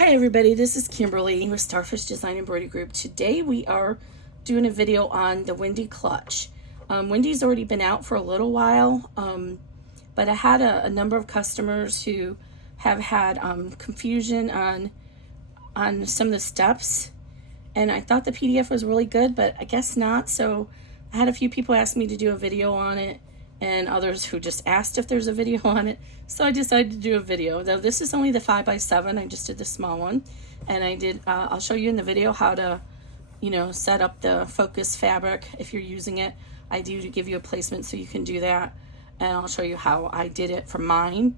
Hi everybody, this is Kimberly with Starfish Design Embroidery Group. Today we are doing a video on the Wendy Clutch. Wendy's already been out for a little while, but I had a number of customers who have had confusion on some of the steps, and I thought the PDF was really good, but I guess not. So I had a few people ask me to do a video on it, and others who just asked if there's a video on it. So I decided to do a video. Though this is only the 5x7, I just did the small one. And I did, I'll show you in the video how to, set up the focus fabric if you're using it. I do give you a placement so you can do that. And I'll show you how I did it for mine.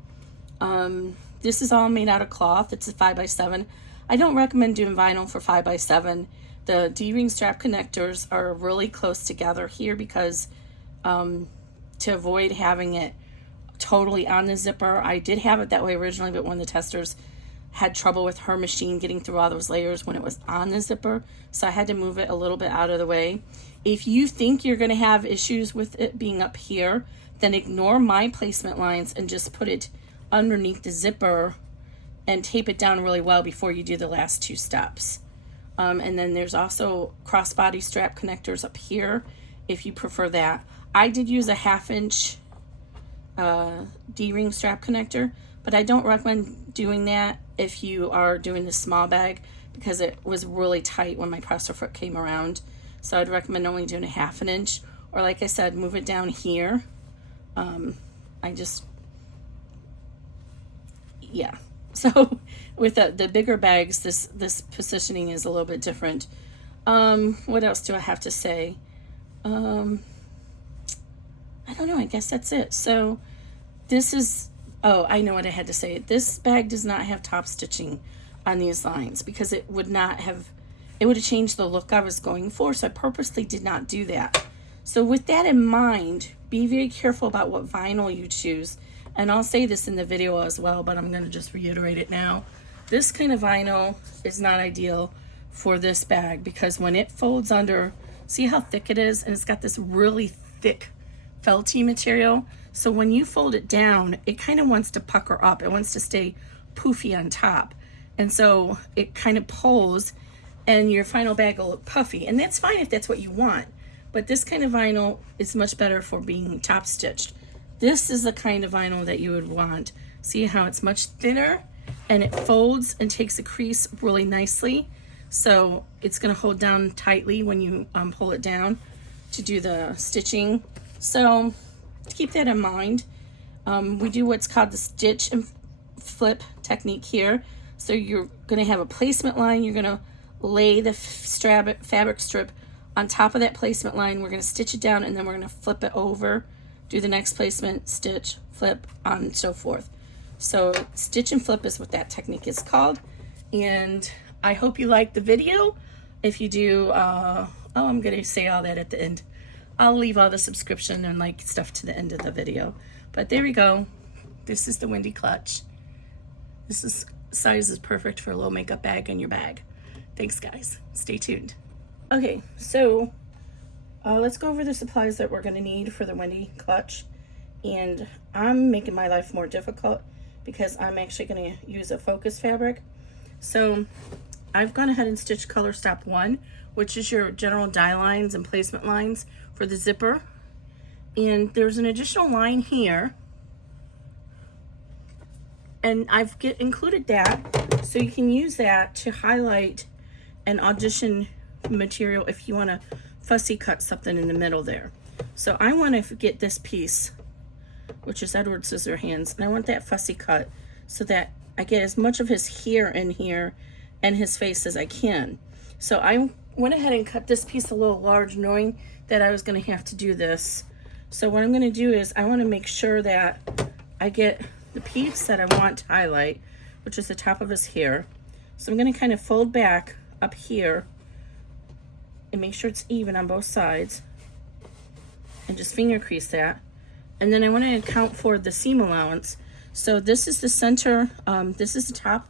This is all made out of cloth. It's a 5x7. I don't recommend doing vinyl for 5x7. The D-ring strap connectors are really close together here because to avoid having it totally on the zipper. I did have it that way originally, but one of the testers had trouble with her machine getting through all those layers when it was on the zipper, so I had to move it a little bit out of the way. If you think you're going to have issues with it being up here, then ignore my placement lines and just put it underneath the zipper and tape it down really well before you do the last two steps. And then there's also crossbody strap connectors up here if you prefer that. I did use a 1/2 inch D-ring strap connector, but I don't recommend doing that if you are doing the small bag because it was really tight when my presser foot came around. So I'd recommend only doing a 1/2 inch, or like I said, move it down here. Yeah. So with the bigger bags, this positioning is a little bit different. What else do I have to say? I don't know, I guess that's it. So this is, oh, I know what I had to say. This bag does not have top stitching on these lines because it would have changed the look I was going for, so I purposely did not do that. So with that in mind, be very careful about what vinyl you choose. And I'll say this in the video as well, but I'm going to just reiterate it now. This kind of vinyl is not ideal for this bag because when it folds under, see how thick it is? And it's got this really thick felty material. So when you fold it down, it kind of wants to pucker up. It wants to stay poofy on top. And so it kind of pulls and your final bag will look puffy. And that's fine if that's what you want. But this kind of vinyl is much better for being top stitched. This is the kind of vinyl that you would want. See how it's much thinner and it folds and takes a crease really nicely. So it's going to hold down tightly when you pull it down to do the stitching. So keep that in mind. We do what's called the stitch and flip technique here. So you're going to have a placement line. You're going to lay the fabric strip on top of that placement line. We're going to stitch it down and then we're going to flip it over, do the next placement, stitch, flip, on and so forth. So stitch and flip is what that technique is called. And I hope you liked the video. If you do, I'm going to say all that at the end. I'll leave all the subscription and like stuff to the end of the video. But there we go. This is the Wendy Clutch. Size is perfect for a low makeup bag in your bag. Thanks guys. Stay tuned. Okay, so let's go over the supplies that we're going to need for the Wendy Clutch. And I'm making my life more difficult because I'm actually going to use a focus fabric. So I've gone ahead and stitched color stop 1, which is your general die lines and placement lines for the zipper. And there's an additional line here. And I've included that so you can use that to highlight an audition material if you want to fussy cut something in the middle there. So I want to get this piece, which is Edward Scissorhands, and I want that fussy cut so that I get as much of his hair in here and his face as I can. So I went ahead and cut this piece a little large, knowing that I was going to have to do this. So what I'm going to do is I want to make sure that I get the piece that I want to highlight, which is the top of his hair. So I'm going to kind of fold back up here and make sure it's even on both sides and just finger crease that. And then I want to account for the seam allowance. So this is the center, this is the top.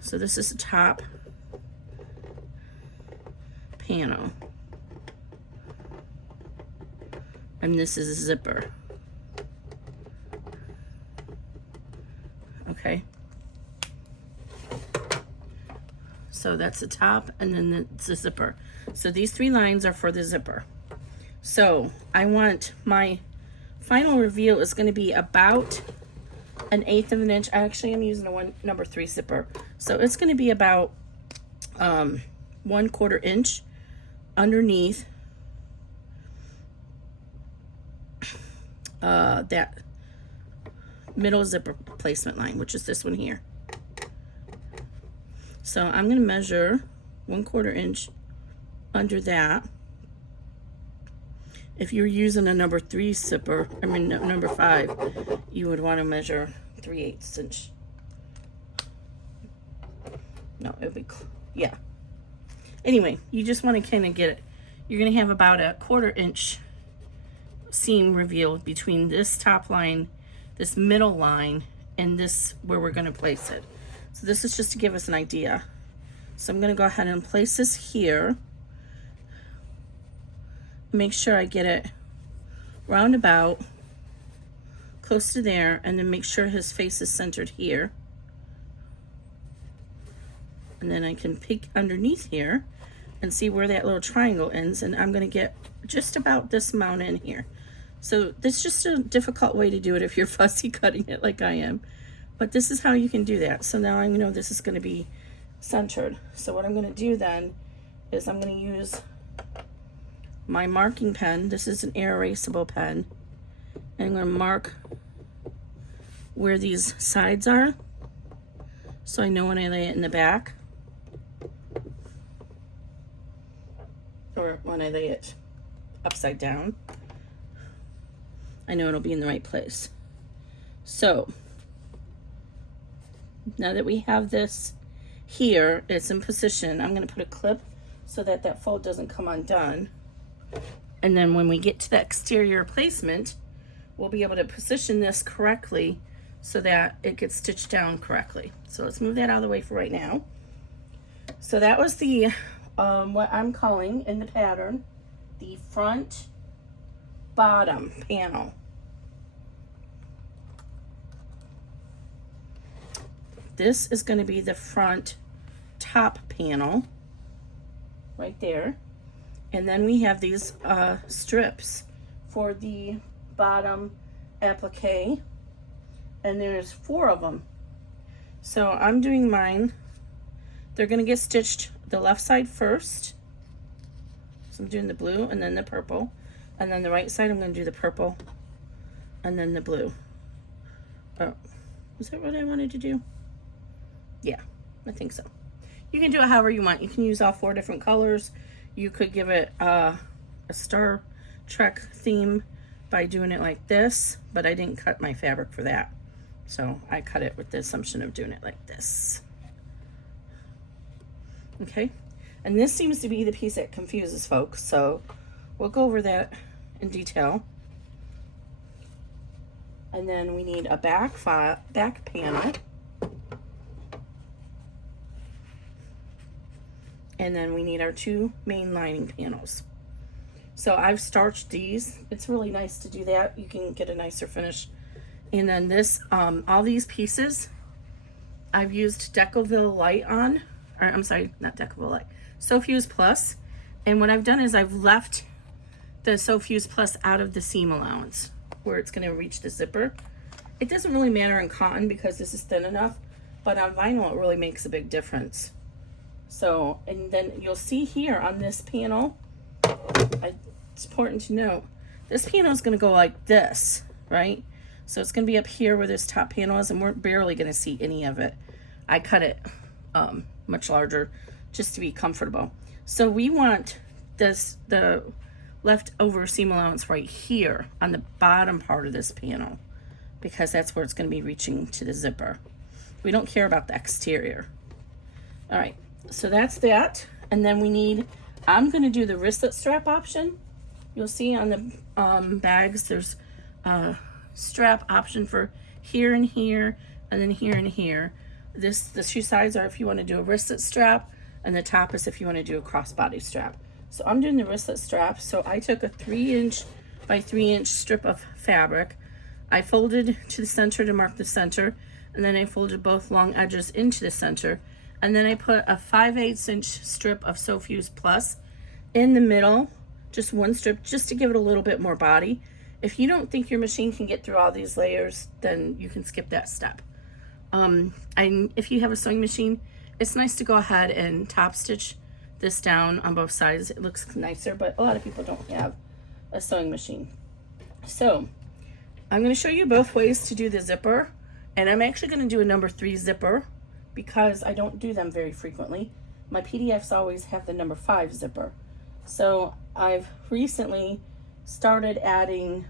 So this is the top panel. And this is a zipper. Okay. So that's the top, and then it's the zipper. So these 3 lines are for the zipper. So I want my final reveal is going to be about 1/8 of an inch. Actually, I'm using a number 3 zipper. So it's going to be about 1/4 inch underneath that middle zipper placement line, which is this one here. So I'm going to measure 1/4 inch under that. If you're using a number 3 zipper, I mean number 5, you would want to measure 3/8 inch. No, it would be, yeah. Anyway, you just want to kind of get it. You're going to have about a 1/4 inch seam reveal between this top line, this middle line, and this where we're going to place it. So this is just to give us an idea. So I'm going to go ahead and place this here. Make sure I get it roundabout, close to there, and then make sure his face is centered here. And then I can peek underneath here and see where that little triangle ends, and I'm going to get just about this amount in here. So this is just a difficult way to do it if you're fussy cutting it like I am. But this is how you can do that. So now I know this is going to be centered. So what I'm going to do then is I'm going to use my marking pen. This is an air erasable pen. And I'm going to mark where these sides are, so I know when I lay it in the back, or when I lay it upside down, I know it'll be in the right place. So now that we have this here, it's in position, I'm going to put a clip so that that fold doesn't come undone. And then when we get to the exterior placement, we'll be able to position this correctly so that it gets stitched down correctly. So let's move that out of the way for right now. So that was the what I'm calling in the pattern the front bottom panel. This is going to be the front top panel right there. And then we have these strips for the bottom applique, and there's 4 of them. So I'm doing mine. They're going to get stitched the left side first. So I'm doing the blue and then the purple, and then the right side I'm going to do the purple and then the blue. Oh, is that what I wanted to do? Yeah, I think so. You can do it however you want. You can use all 4 different colors. You could give it a Star Trek theme by doing it like this, but I didn't cut my fabric for that. So I cut it with the assumption of doing it like this. Okay, and this seems to be the piece that confuses folks, so we'll go over that in detail. And then we need a back panel. And then we need our 2 main lining panels. So I've starched these. It's really nice to do that. You can get a nicer finish. And then this, all these pieces, I've used Decoville Light on, or I'm sorry, not Decoville Light, Sofuse Plus. And what I've done is I've left the Sofuse Plus out of the seam allowance where it's going to reach the zipper. It doesn't really matter in cotton because this is thin enough, but on vinyl it really makes a big difference. So, and then you'll see here on this panel, it's important to note, this panel is going to go like this, right? So it's going to be up here where this top panel is, and we're barely going to see any of it. I cut it much larger just to be comfortable. So we want the leftover seam allowance right here on the bottom part of this panel, because that's where it's going to be reaching to the zipper. We don't care about the exterior. All right. So that's that, and then we need, I'm going to do the wristlet strap option. You'll see on the bags there's a strap option for here and here, and then here and here. The 2 sides are if you want to do a wristlet strap, and the top is if you want to do a crossbody strap. So I'm doing the wristlet strap. So I took a 3" by 3" strip of fabric. I folded to the center to mark the center, and then I folded both long edges into the center. And then I put a 5/8 inch strip of So Fuse Plus in the middle, just one strip, just to give it a little bit more body. If you don't think your machine can get through all these layers, then you can skip that step. If you have a sewing machine, it's nice to go ahead and top stitch this down on both sides. It looks nicer, but a lot of people don't have a sewing machine. So I'm going to show you both ways to do the zipper, and I'm actually going to do a number 3 zipper because I don't do them very frequently. My PDFs always have the number 5 zipper. So I've recently started adding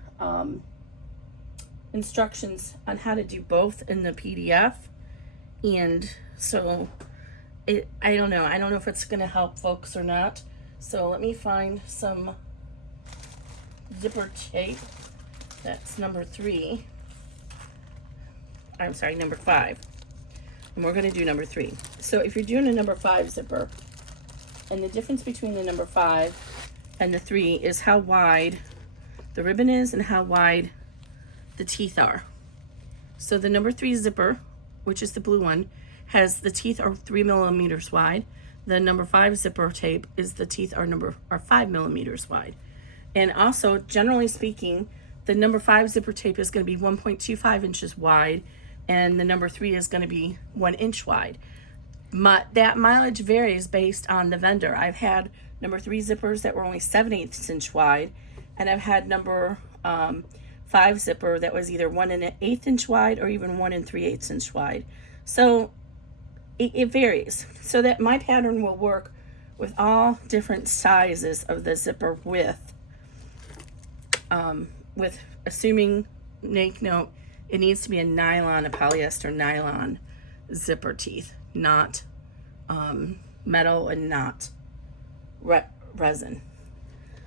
instructions on how to do both in the PDF, and so I don't know if it's going to help folks or not. So let me find some zipper tape. That's number 3. I'm sorry, number 5. And we're going to do number 3. So if you're doing a number 5 zipper, and the difference between the number 5 and the 3 is how wide the ribbon is and how wide the teeth are. So the number 3 zipper, which is the blue one, has the teeth are 3 millimeters wide. The number 5 zipper tape is the teeth are 5 millimeters wide. And also, generally speaking, the number 5 zipper tape is going to be 1.25 inches wide, and the number 3 is going to be 1 inch wide. That mileage varies based on the vendor. I've had number 3 zippers that were only 7/8 inch wide, and I've had number 5 zipper that was either 1 1/8 inch wide or even 1 3/8 inch wide. So it varies. So that my pattern will work with all different sizes of the zipper width. With assuming, make note, it needs to be a polyester nylon zipper teeth, not metal and not resin.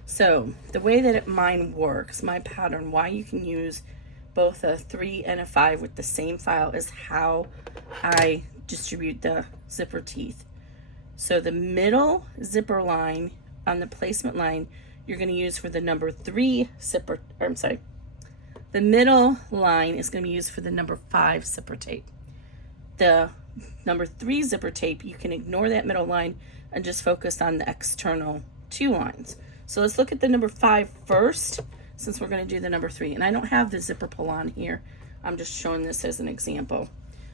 So the way that mine works, my pattern, why you can use both a 3 and a 5 with the same file, is how I distribute the zipper teeth. So the middle zipper line on the placement line you're going to use for the number 3 zipper, or I'm sorry, the middle line is going to be used for the number 5 zipper tape. The number 3 zipper tape, you can ignore that middle line and just focus on the external 2 lines. So let's look at the number 5 first, since we're going to do the number 3. And I don't have the zipper pull on here. I'm just showing this as an example.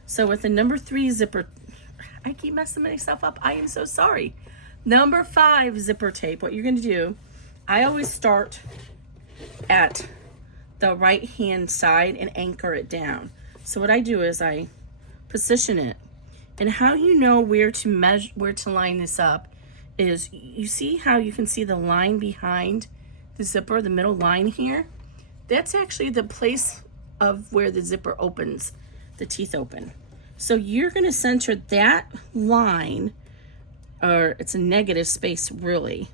So with the number 3 zipper, I keep messing myself up. I am so sorry. Number 5 zipper tape, what you're going to do, I always start at the right hand side and anchor it down. So what I do is I position it. And how you know where to measure, where to line this up, is you see how you can see the line behind the zipper, the middle line here? That's actually the place of where the zipper opens, the teeth open. So you're going to center that line, or it's a negative space really,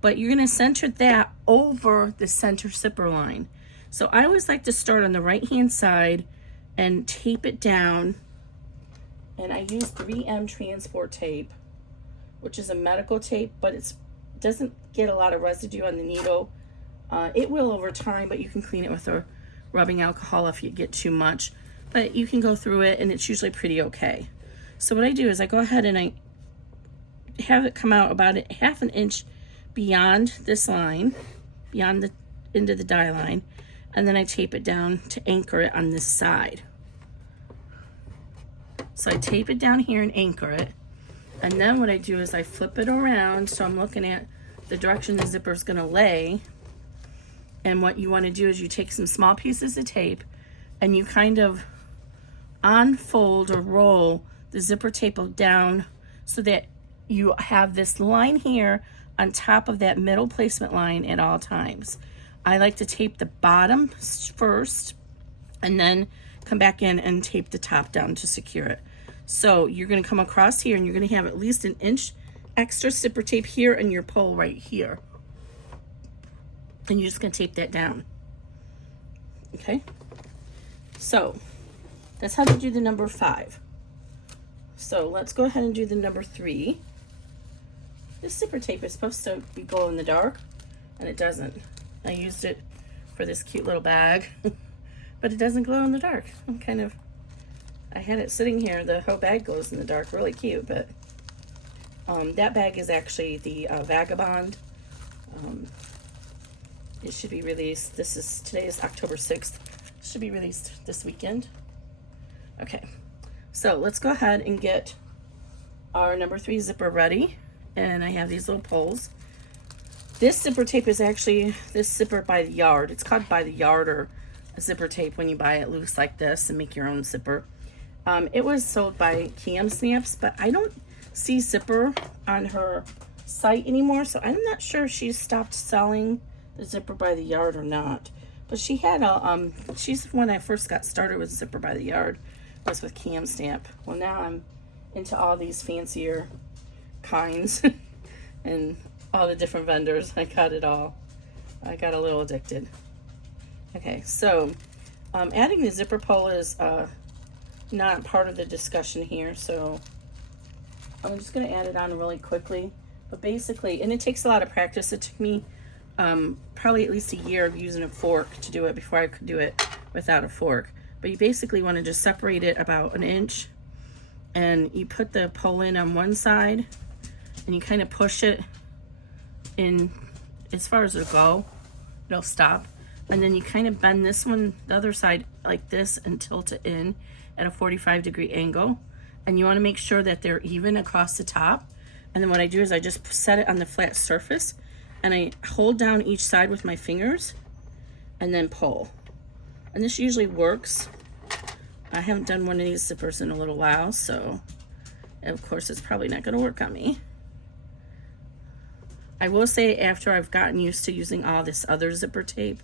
but you're going to center that over the center zipper line. So I always like to start on the right hand side and tape it down, and I use 3M transport tape, which is a medical tape, but it doesn't get a lot of residue on the needle. It will over time, but you can clean it with a rubbing alcohol if you get too much, but you can go through it and it's usually pretty okay. So what I do is I go ahead and I have it come out about 1/2 inch beyond this line, beyond the end of the die line, and then I tape it down to anchor it on this side. So I tape it down here and anchor it, and then what I do is I flip it around so I'm looking at the direction the zipper is going to lay. And what you want to do is you take some small pieces of tape and you kind of unfold or roll the zipper tape down so that you have this line here on top of that middle placement line at all times. I like to tape the bottom first and then come back in and tape the top down to secure it. So you're going to come across here and you're going to have at least 1 inch extra zipper tape here and your pole right here. And you're just going to tape that down. Okay? So that's how to do the number 5. So let's go ahead and do the number 3. This zipper tape is supposed to be glow in the dark, and it doesn't. I used it for this cute little bag, but it doesn't glow in the dark. I'm kind of I had it sitting here. The whole bag glows in the dark. Really cute, but that bag is actually the Vagabond. It should be released. Today is October 6th. It should be released this weekend. Okay, so let's go ahead and get our number 3 zipper ready. And I have these little poles. This zipper tape is actually this zipper by the yard. It's called by the yard or a zipper tape when you buy it loose like this and make your own zipper. It was sold by Kam Snaps, but I don't see zipper on her site anymore, so I'm not sure if she's stopped selling the zipper by the yard or not. But she had a she's when I first got started with zipper by the yard was with Kam Snap. Well, now I'm into all these fancier kinds and all the different vendors. I got it all. I got a little addicted. Okay, so adding the zipper pole is not part of the discussion here, so I'm just going to add it on really quickly. But basically, and it takes a lot of practice. It took me probably at least a year of using a fork to do it before I could do it without a fork. But you basically want to just separate it about an inch, and you put the pole in on one side, and you kind of push it in as far as it'll go. It'll stop. And then you kind of bend this one, the other side, like this, and tilt it in at a 45-degree angle. And you want to make sure that they're even across the top. And then what I do is I just set it on the flat surface, and I hold down each side with my fingers, and then pull. And this usually works. I haven't done one of these zippers in a little while, so of course it's probably not going to work on me. I will say, after I've gotten used to using all this other zipper tape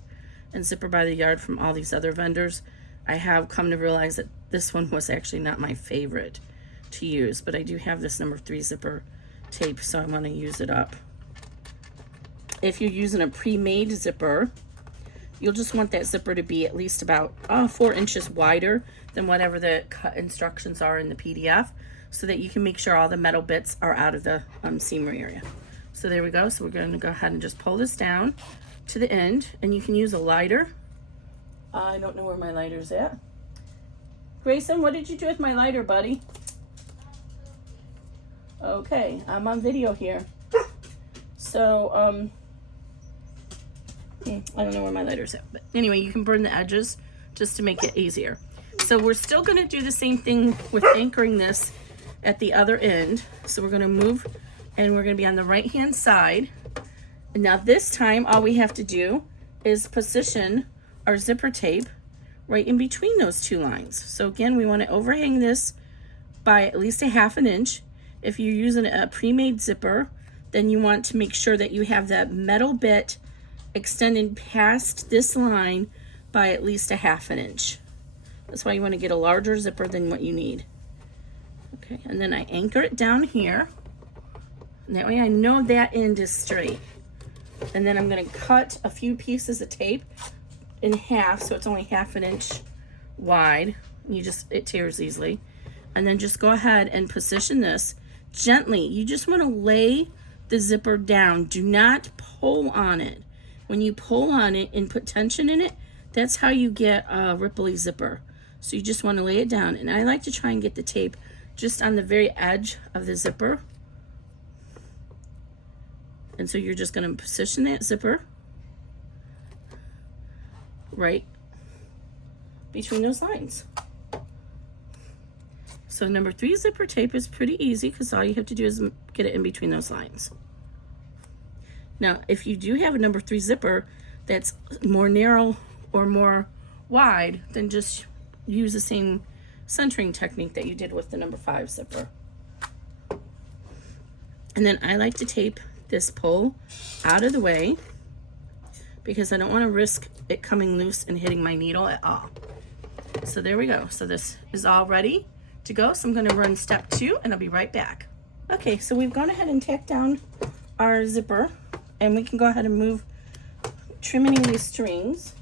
and zipper by the yard from all these other vendors, I have come to realize that this one was actually not my favorite to use, but I do have this number 3 zipper tape, so I want to use it up. If you're using a pre-made zipper, you'll just want that zipper to be at least about 4 inches wider than whatever the cut instructions are in the PDF, so that you can make sure all the metal bits are out of the seam area. So there we go. So we're going to go ahead and just pull this down to the end, and you can use a lighter. I don't know where my lighter's at. Grayson, what did you do with my lighter, buddy? Okay, I'm on video here. So, I don't know where my lighter's at. But anyway, you can burn the edges just to make it easier. So we're still going to do the same thing with anchoring this at the other end. So we're going to move, and we're going to be on the right hand side. And now this time all we have to do is position our zipper tape right in between those 2 lines. So again, we want to overhang this by at least a 1/2 inch. If you're using a pre-made zipper, then you want to make sure that you have that metal bit extended past this line by at least a 1/2 inch. That's why you want to get a larger zipper than what you need. Okay, and then I anchor it down here. And that way I know that end is straight. And then I'm going to cut a few pieces of tape in half, so it's only 1/2 inch wide. It tears easily. And then just go ahead and position this gently. You just want to lay the zipper down. Do not pull on it. When you pull on it and put tension in it, that's how you get a ripply zipper. So you just want to lay it down. And I like to try and get the tape just on the very edge of the zipper. And so you're just going to position that zipper right between those lines. So number 3 zipper tape is pretty easy because all you have to do is get it in between those lines. Now, if you do have a number 3 zipper that's more narrow or more wide, then just use the same centering technique that you did with the number 5 zipper. And then I like to tape this pole out of the way because I don't want to risk it coming loose and hitting my needle at all. So there we go. So this is all ready to go. So I'm going to run step 2 and I'll be right back. Okay, so we've gone ahead and tacked down our zipper, and we can go ahead and move trimming these strings.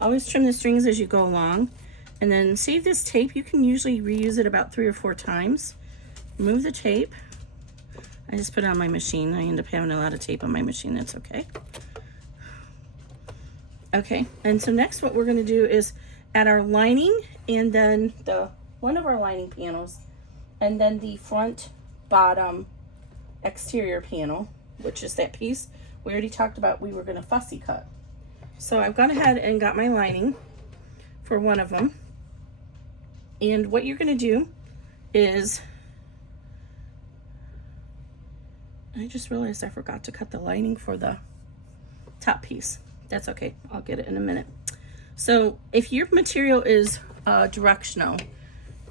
Always trim the strings as you go along, and then save this tape. You can usually reuse it about 3 or 4 times. Move the tape. I just put it on my machine. I end up having a lot of tape on my machine. That's okay. Okay, and so next what we're going to do is add our lining and then the one of our lining panels, and then the front bottom exterior panel, which is that piece we already talked about we were going to fussy cut. So I've gone ahead and got my lining for one of them. And what you're going to do is, I just realized I forgot to cut the lining for the top piece. That's okay, I'll get it in a minute. So if your material is directional,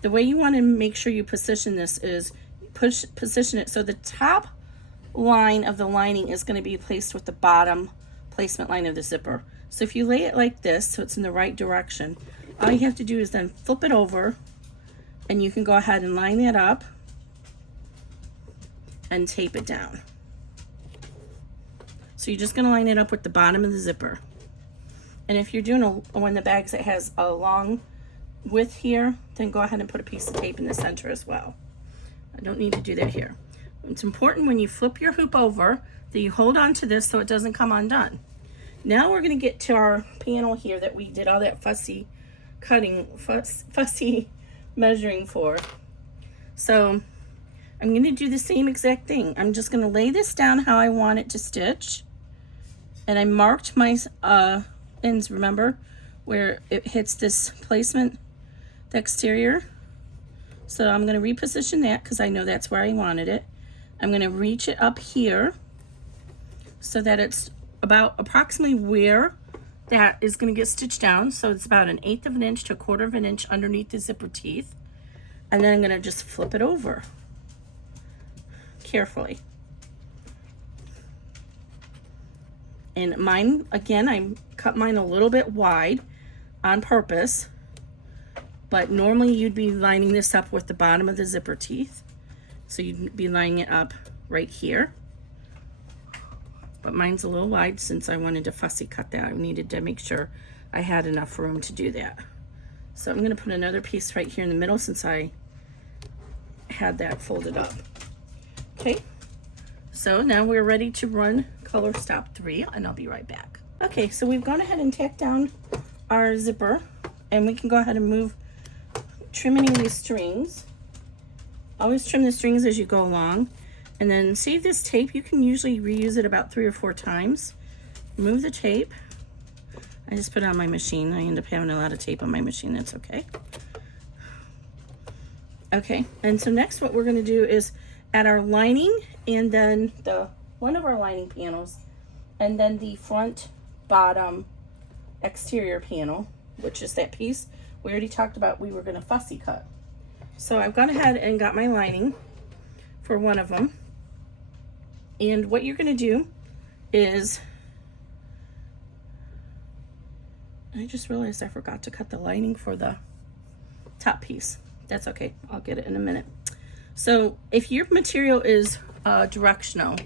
the way you want to make sure you position this is position it so the top line of the lining is going to be placed with the bottom placement line of the zipper. So if you lay it like this so it's in the right direction, all you have to do is then flip it over, and you can go ahead and line that up and tape it down. So you're just going to line it up with the bottom of the zipper. And if you're doing one of the bags that has a long width here, then go ahead and put a piece of tape in the center as well. I don't need to do that here. It's important when you flip your hoop over that you hold on to this so it doesn't come undone. Now we're going to get to our panel here that we did all that fussy cutting, fussy measuring for. So I'm going to do the same exact thing. I'm just going to lay this down how I want it to stitch. And I marked my ends, remember, where it hits this placement, the exterior. So I'm going to reposition that because I know that's where I wanted it. I'm going to reach it up here so that it's about approximately where that is going to get stitched down. So it's about 1/8 of an inch to 1/4 of an inch underneath the zipper teeth. And then I'm going to just flip it over carefully. And mine, again, I cut mine a little bit wide on purpose, but normally you'd be lining this up with the bottom of the zipper teeth. So you'd be lining it up right here. But mine's a little wide since I wanted to fussy cut that. I needed to make sure I had enough room to do that. So I'm going to put another piece right here in the middle since I had that folded up. Okay, so now we're ready to run color stop 3, and I'll be right back. Okay, so we've gone ahead and tacked down our zipper, and we can go ahead and move trimming these strings. Always trim the strings as you go along, and then save this tape. You can usually reuse it about 3 or 4 times. Remove the tape. I just put it on my machine. I end up having a lot of tape on my machine. That's okay. Okay, and so next what we're going to do is add our lining, and then one of our lining panels, and then the front bottom exterior panel, which is that piece we already talked about we were going to fussy cut. So I've gone ahead and got my lining for one of them. And what you're going to do is, I just realized I forgot to cut the lining for the top piece. That's okay, I'll get it in a minute. So if your material is directional,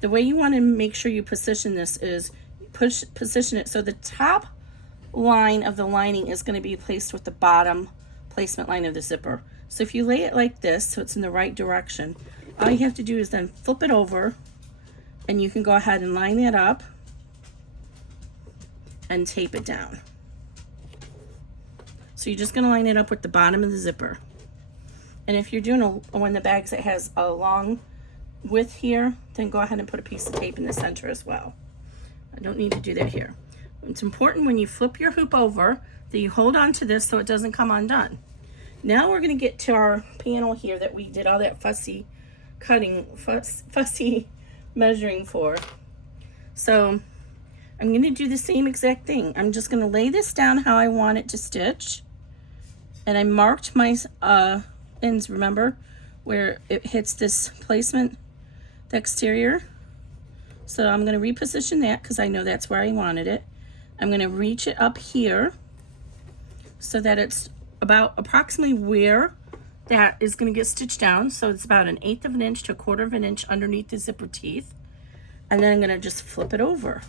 the way you want to make sure you position this is position it so the top line of the lining is going to be placed with the bottom placement line of the zipper. So if you lay it like this so it's in the right direction, all you have to do is then flip it over, and you can go ahead and line that up and tape it down. So you're just going to line it up with the bottom of the zipper. And if you're doing one of the bags that has a long width here, then go ahead and put a piece of tape in the center as well. I don't need to do that here. It's important when you flip your hoop over that you hold on to this so it doesn't come undone. Now we're going to get to our panel here that we did all that fussy cutting, fussy measuring for. So I'm going to do the same exact thing. I'm just going to lay this down how I want it to stitch. And I marked my ends, remember, where it hits this placement, the exterior. So I'm going to reposition that because I know that's where I wanted it. I'm going to reach it up here so that it's about approximately where that is going to get stitched down. So it's about 1/8 of an inch to 1/4 of an inch underneath the zipper teeth. And then I'm going to just flip it over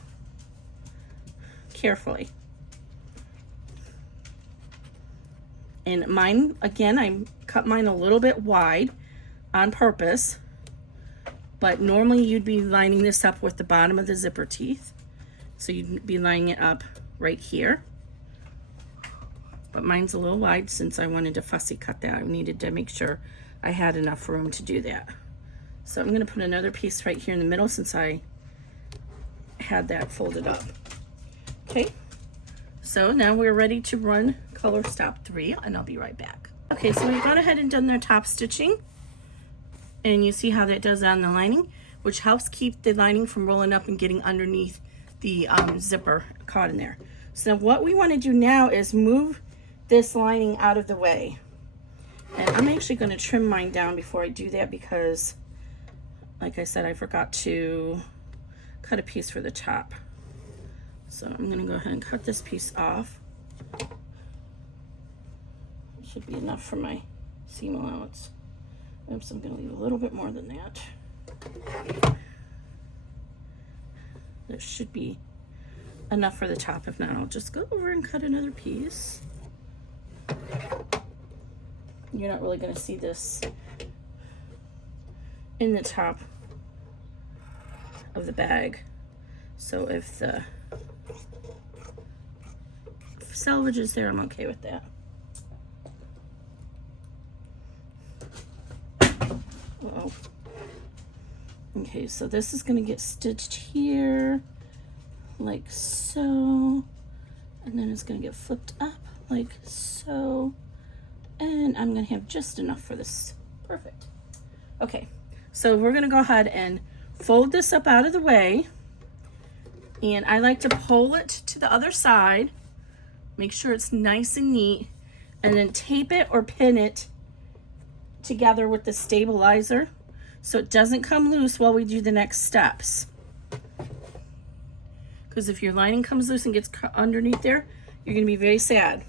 carefully. And mine, again, I cut mine a little bit wide on purpose, but normally you'd be lining this up with the bottom of the zipper teeth. So you'd be lining it up right here. But mine's a little wide since I wanted to fussy cut that. I needed to make sure I had enough room to do that. So I'm gonna put another piece right here in the middle since I had that folded up. Okay, so now we're ready to run color stop 3, and I'll be right back. Okay, so we've gone ahead and done their top stitching, and you see how that does on the lining, which helps keep the lining from rolling up and getting underneath the zipper caught in there. So what we want to do now is move this lining out of the way. And I'm actually going to trim mine down before I do that because, like I said, I forgot to cut a piece for the top. So I'm going to go ahead and cut this piece off. Should be enough for my seam allowance. Oops, I'm going to leave a little bit more than that. There should be enough for the top. If not, I'll just go over and cut another piece. You're not really going to see this in the top of the bag. So if the selvage is there, I'm okay with that. Uh-oh. Okay, so this is going to get stitched here like so, and then it's going to get flipped up like so, and I'm going to have just enough for this. Perfect. Okay, so we're going to go ahead and fold this up out of the way, and I like to pull it to the other side, make sure it's nice and neat, and then tape it or pin it together with the stabilizer so it doesn't come loose while we do the next steps. Because if your lining comes loose and gets underneath there, you're going to be very sad.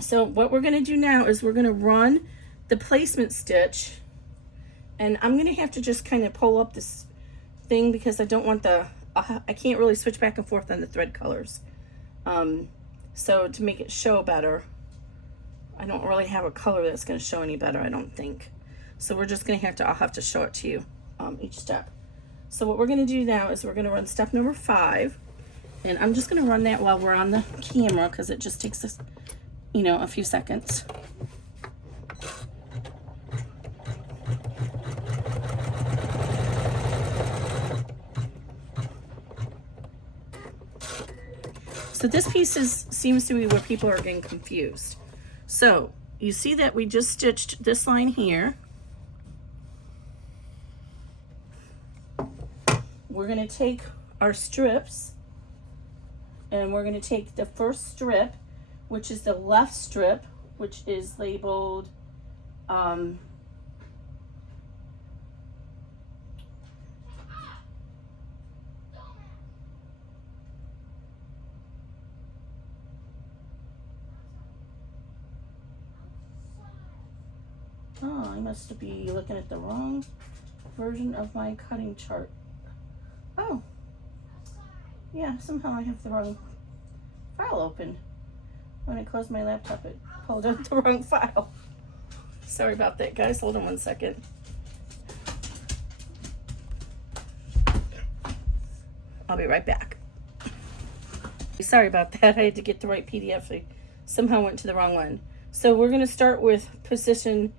So what we're going to do now is we're going to run the placement stitch, and I'm going to have to just kind of pull up this thing because I don't want the, I can't really switch back and forth on the thread colors. So to make it show better, I don't really have a color that's going to show any better, I don't think. So we're just going to have to, I'll have to show it to you each step. So what we're going to do now is we're going to run step number 5, and I'm just going to run that while we're on the camera because it just takes us, you know, a few seconds. So this piece seems to be where people are getting confused. So you see that we just stitched this line here. We're going to take our strips, and we're going to take the first strip, which is the left strip, which is labeled oh, I must be looking at the wrong version of my cutting chart. Oh, yeah, somehow I have the wrong file open. When I closed my laptop, it pulled out the wrong file. Sorry about that, guys. Hold on one second. I'll be right back. Sorry about that. I had to get the right PDF. I somehow went to the wrong one. So we're going to start with position.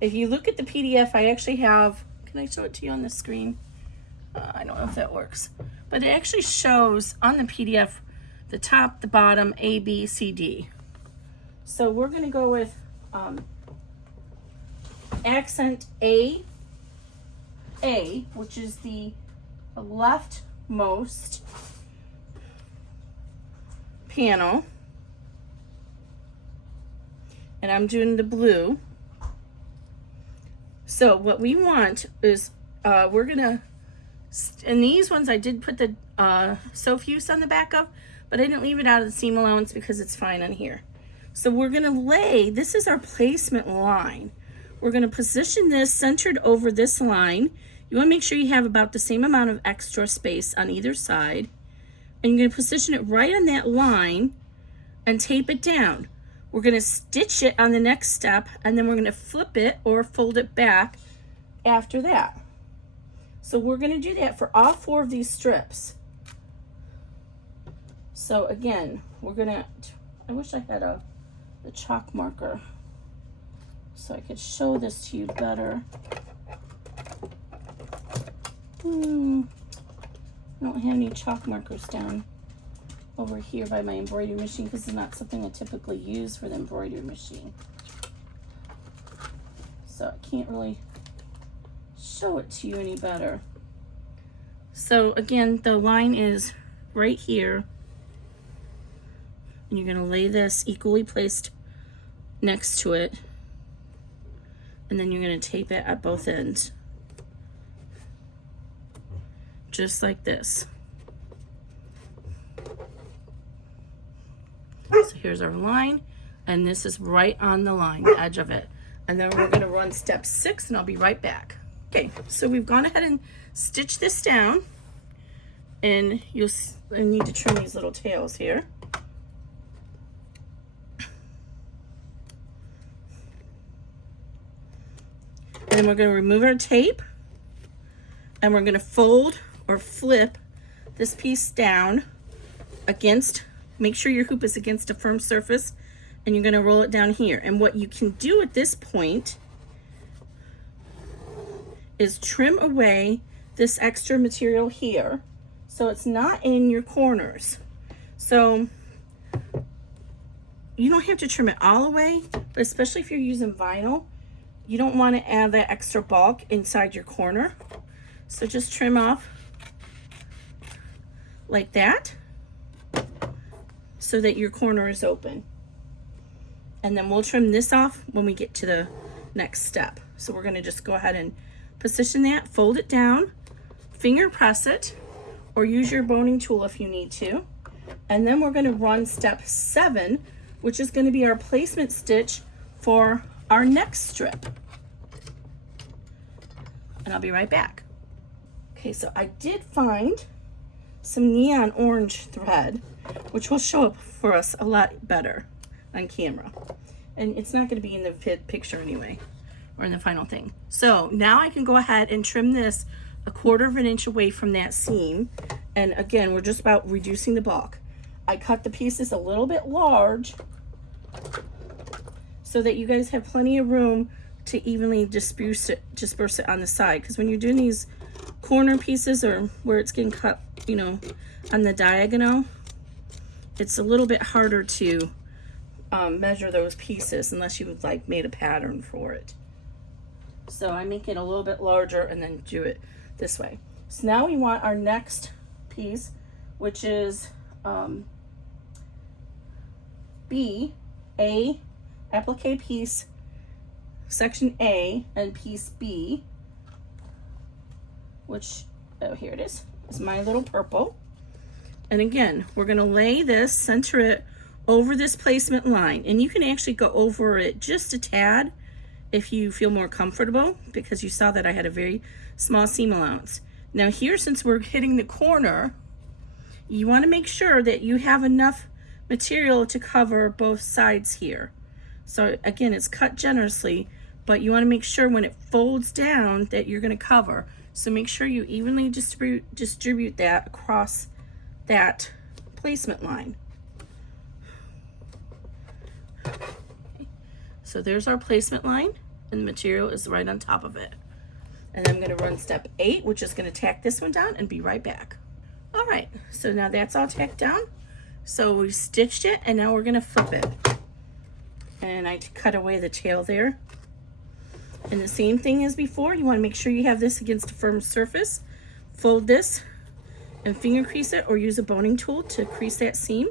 If you look at the PDF, I actually have, can I show it to you on the screen? I don't know if that works, but it actually shows on the PDF the top, the bottom, A, B, C, D. So we're going to go with accent A, which is the leftmost panel, and I'm doing the blue. So what we want is we're gonna, and these ones I did put the Sofuse on the back of, but I didn't leave it out of the seam allowance because it's fine on here. So we're gonna lay, this is our placement line. We're gonna position this centered over this line. You wanna make sure you have about the same amount of extra space on either side. And you're gonna position it right on that line and tape it down. We're gonna stitch it on the next step, and then we're gonna flip it or fold it back after that. So we're gonna do that for all 4 of these strips. So again, we're gonna, I wish I had the chalk marker so I could show this to you better. I don't have any chalk markers down over here by my embroidery machine because it's not something I typically use for the embroidery machine. So I can't really show it to you any better. So again, the line is right here. And you're going to lay this equally placed next to it. And then you're going to tape it at both ends. Just like this. So here's our line, and this is right on the line, the edge of it. And then we're going to run step 6, and I'll be right back. Okay, so we've gone ahead and stitched this down, and I need to trim these little tails here. And then we're going to remove our tape, and we're going to fold or flip this piece down against, make sure your hoop is against a firm surface, and you're going to roll it down here. And what you can do at this point is trim away this extra material here so it's not in your corners. So you don't have to trim it all away, but especially if you're using vinyl, you don't want to add that extra bulk inside your corner. So just trim off like that so that your corner is open. And then we'll trim this off when we get to the next step. So we're going to just go ahead and position that, fold it down, finger press it, or use your boning tool if you need to. And then we're going to run step 7, which is going to be our placement stitch for our next strip. And I'll be right back. Okay, so I did find some neon orange thread, which will show up for us a lot better on camera. And it's not going to be in the picture anyway, or in the final thing. So now I can go ahead and trim this 1/4 inch away from that seam. And again, we're just about reducing the bulk. I cut the pieces a little bit large so that you guys have plenty of room to evenly disperse it on the side. Because when you're doing these corner pieces or where it's getting cut, you know, on the diagonal, it's a little bit harder to measure those pieces unless you like made a pattern for it. So I make it a little bit larger and then do it this way. So now we want our next piece, which is A, applique piece, section A, and piece B, which, oh, here it is. It's my little purple. And again, we're going to lay this, center it over this placement line. And you can actually go over it just a tad if you feel more comfortable, because you saw that I had a very small seam allowance. Now here, since we're hitting the corner, you want to make sure that you have enough material to cover both sides here. So again, it's cut generously, but you want to make sure when it folds down that you're going to cover. So make sure you evenly distribute that across that placement line. So there's our placement line, and the material is right on top of it. And I'm going to run step 8, which is going to tack this one down, and be right back. All right, so now that's all tacked down. So we stitched it, and now we're going to flip it. And I cut away the tail there. And the same thing as before, you want to make sure you have this against a firm surface. Fold this and finger crease it, or use a boning tool to crease that seam.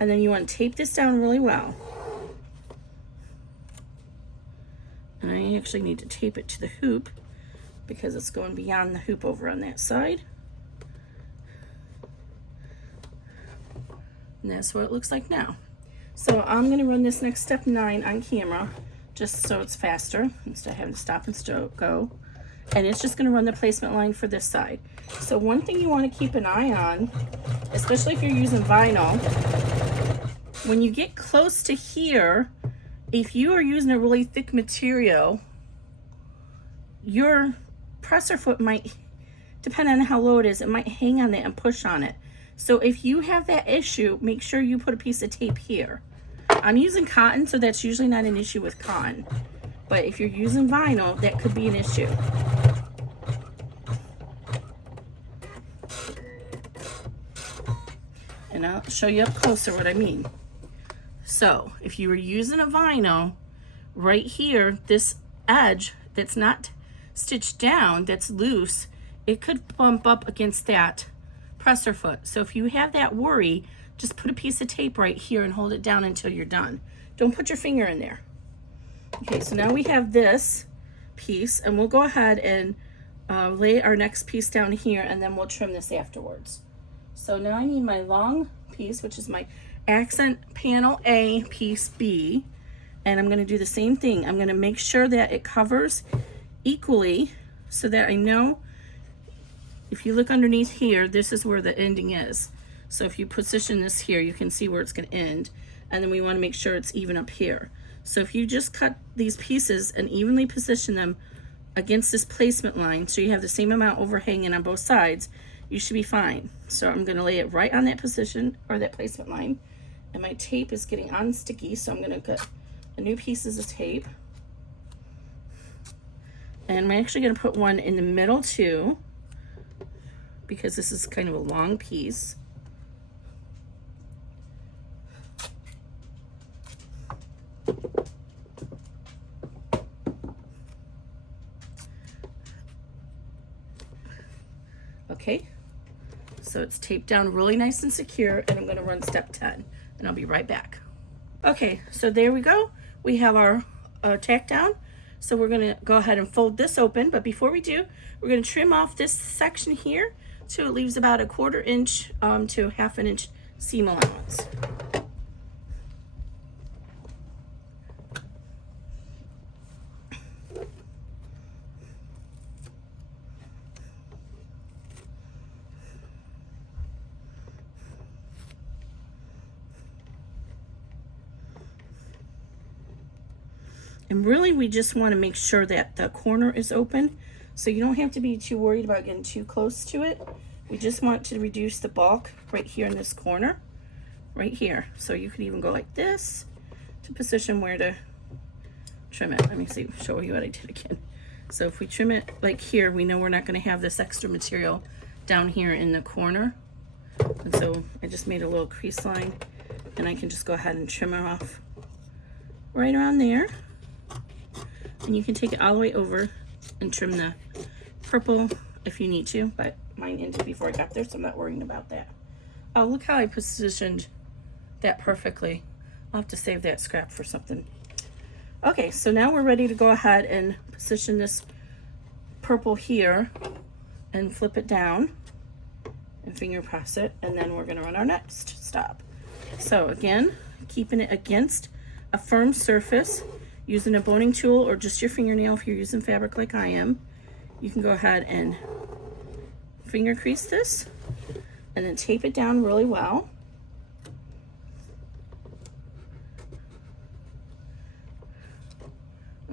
And then you want to tape this down really well. And I actually need to tape it to the hoop because it's going beyond the hoop over on that side. And that's what it looks like now. So I'm going to run this next step 9 on camera just so it's faster instead of having to stop and go. And it's just going to run the placement line for this side. So one thing you want to keep an eye on, especially if you're using vinyl, when you get close to here, if you are using a really thick material, your presser foot might, depending on how low it is, it might hang on that and push on it. So if you have that issue, make sure you put a piece of tape here I'm using cotton, so that's usually not an issue with cotton. But if you're using vinyl, that could be an issue. And I'll show you up closer what I mean. So if you were using a vinyl, right here, this edge that's not stitched down, that's loose, it could bump up against that presser foot. So if you have that worry, just put a piece of tape right here and hold it down until you're done. Don't put your finger in there. Okay, so now we have this piece, and we'll go ahead and lay our next piece down here, and then we'll trim this afterwards. So now I need my long piece, which is my accent panel A, piece B, and I'm going to do the same thing. I'm going to make sure that it covers equally so that I know, if you look underneath here, this is where the ending is. So if you position this here, you can see where it's going to end, and then we want to make sure it's even up here. So if you just cut these pieces and evenly position them against this placement line, so you have the same amount overhanging on both sides, you should be fine. So I'm going to lay it right on that position, or that placement line, and my tape is getting unsticky, so I'm going to get a new pieces of tape, and I'm actually going to put one in the middle too, because this is kind of a long piece. Okay, so it's taped down really nice and secure, and I'm going to run step 10, and I'll be right back. Okay, so there we go. We have our tack down. So we're going to go ahead and fold this open, but before we do, we're going to trim off this section here so it leaves about a 1/4 inch to 1/2 inch seam allowance. And really, we just want to make sure that the corner is open, so you don't have to be too worried about getting too close to it. We just want to reduce the bulk right here in this corner, right here. So you could even go like this to position where to trim it. Let me see, show you what I did again. So if we trim it like here, we know we're not going to have this extra material down here in the corner. And so I just made a little crease line, and I can just go ahead and trim it off right around there. And you can take it all the way over and trim the purple if you need to, but mine ended before I got there, so I'm not worrying about that. Oh, look how I positioned that perfectly. I'll have to save that scrap for something. Okay, so now we're ready to go ahead and position this purple here and flip it down and finger press it, and then we're going to run our next stop. So again, keeping it against a firm surface, using a boning tool or just your fingernail if you're using fabric like I am. You can go ahead and finger crease this and then tape it down really well.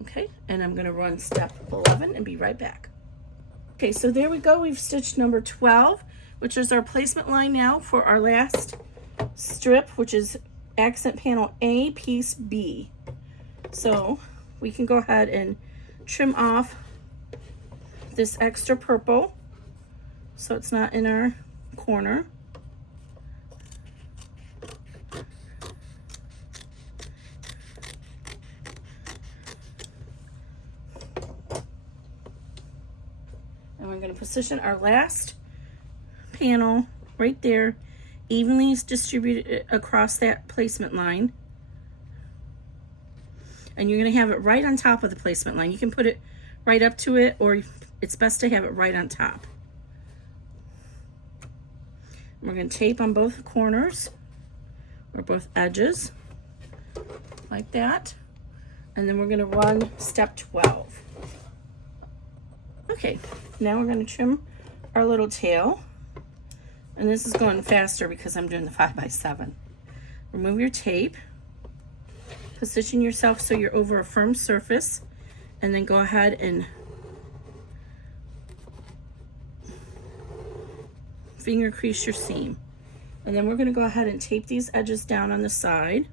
Okay, and I'm going to run step 11 and be right back. Okay, so there we go. We've stitched number 12, which is our placement line now for our last strip, which is accent panel A, piece B. So we can go ahead and trim off this extra purple so it's not in our corner. And we're going to position our last panel right there, evenly distributed across that placement line. And you're going to have it right on top of the placement line. You can put it right up to it, or it's best to have it right on top. And we're going to tape on both corners or both edges like that. And then we're going to run step 12. Okay, now we're going to trim our little tail. And this is going faster because I'm doing the 5x7. Remove your tape. Position yourself so you're over a firm surface, and then go ahead and finger crease your seam. And then we're going to go ahead and tape these edges down on the side.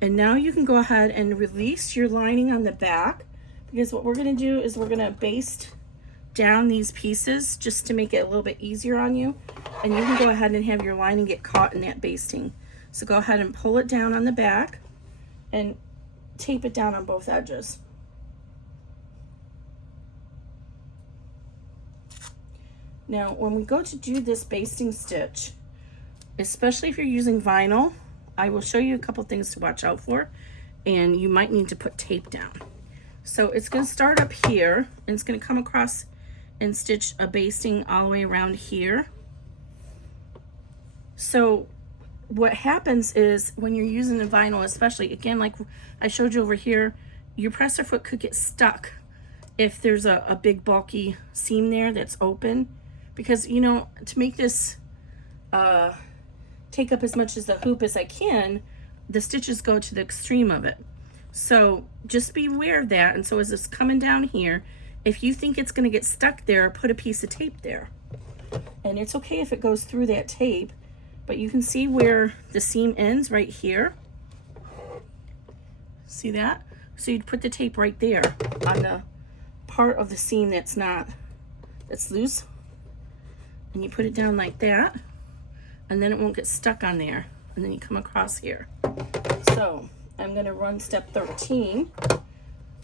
And now you can go ahead and release your lining on the back, because what we're going to do is we're going to baste down these pieces just to make it a little bit easier on you. And you can go ahead and have your lining get caught in that basting. So go ahead and pull it down on the back and tape it down on both edges. Now, when we go to do this basting stitch, especially if you're using vinyl, I will show you a couple things to watch out for, and you might need to put tape down. So it's going to start up here, and it's going to come across and stitch a basting all the way around here. So what happens is when you're using the vinyl, especially, again, like I showed you over here, your presser foot could get stuck if there's a big bulky seam there that's open, because, you know, to make this take up as much as the hoop as I can, the stitches go to the extreme of it. So just be aware of that. And so as it's coming down here, if you think it's going to get stuck there, put a piece of tape there. And it's okay if it goes through that tape, but you can see where the seam ends right here. See that? So you'd put the tape right there on the part of the seam that's loose. And you put it down like that, and then it won't get stuck on there. And then you come across here. So I'm going to run step 13,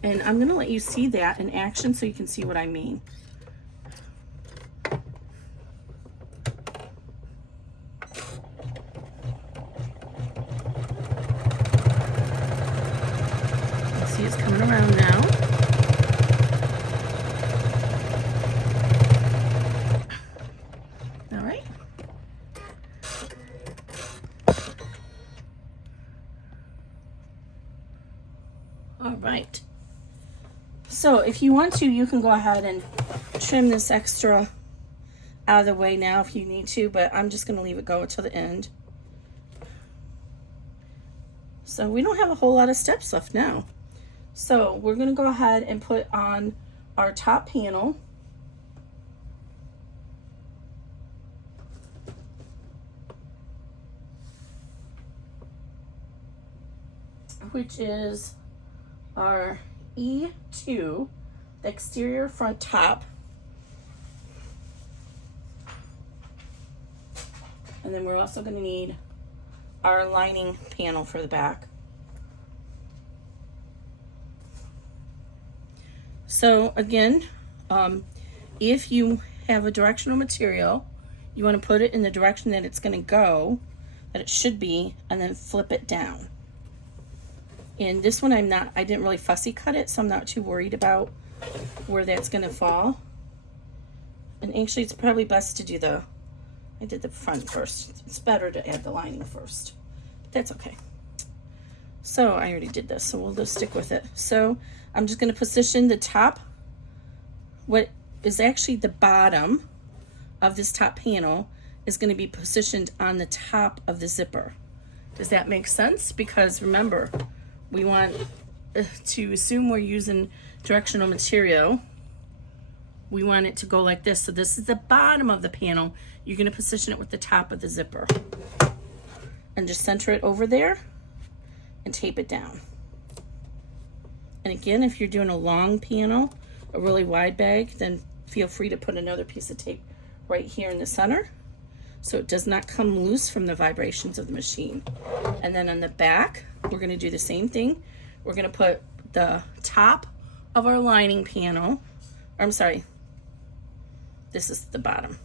and I'm going to let you see that in action so you can see what I mean. See, it's coming around now. All right. So if you want to, you can go ahead and trim this extra out of the way now if you need to, but I'm just going to leave it go until the end. So we don't have a whole lot of steps left now. So we're going to go ahead and put on our top panel. Which is our E2, the exterior front top. And then we're also going to need our lining panel for the back. So again, if you have a directional material, you want to put it in the direction that it's going to go, that it should be, and then flip it down. And this one I didn't really fussy cut it, so I'm not too worried about where that's going to fall. And actually it's probably best to do I did the front first. It's better to add the lining first, but that's okay. So I already did this, so we'll just stick with it. So I'm just going to position the top, what is actually the bottom of this top panel is going to be positioned on the top of the zipper. Does that make sense? Because remember, we want to assume we're using directional material. We want it to go like this. So this is the bottom of the panel. You're going to position it with the top of the zipper. And just center it over there and tape it down. And again, if you're doing a long panel, a really wide bag, then feel free to put another piece of tape right here in the center so it does not come loose from the vibrations of the machine. And then on the back, we're going to do the same thing. We're going to put the top of our lining panel, or I'm sorry, this is the bottom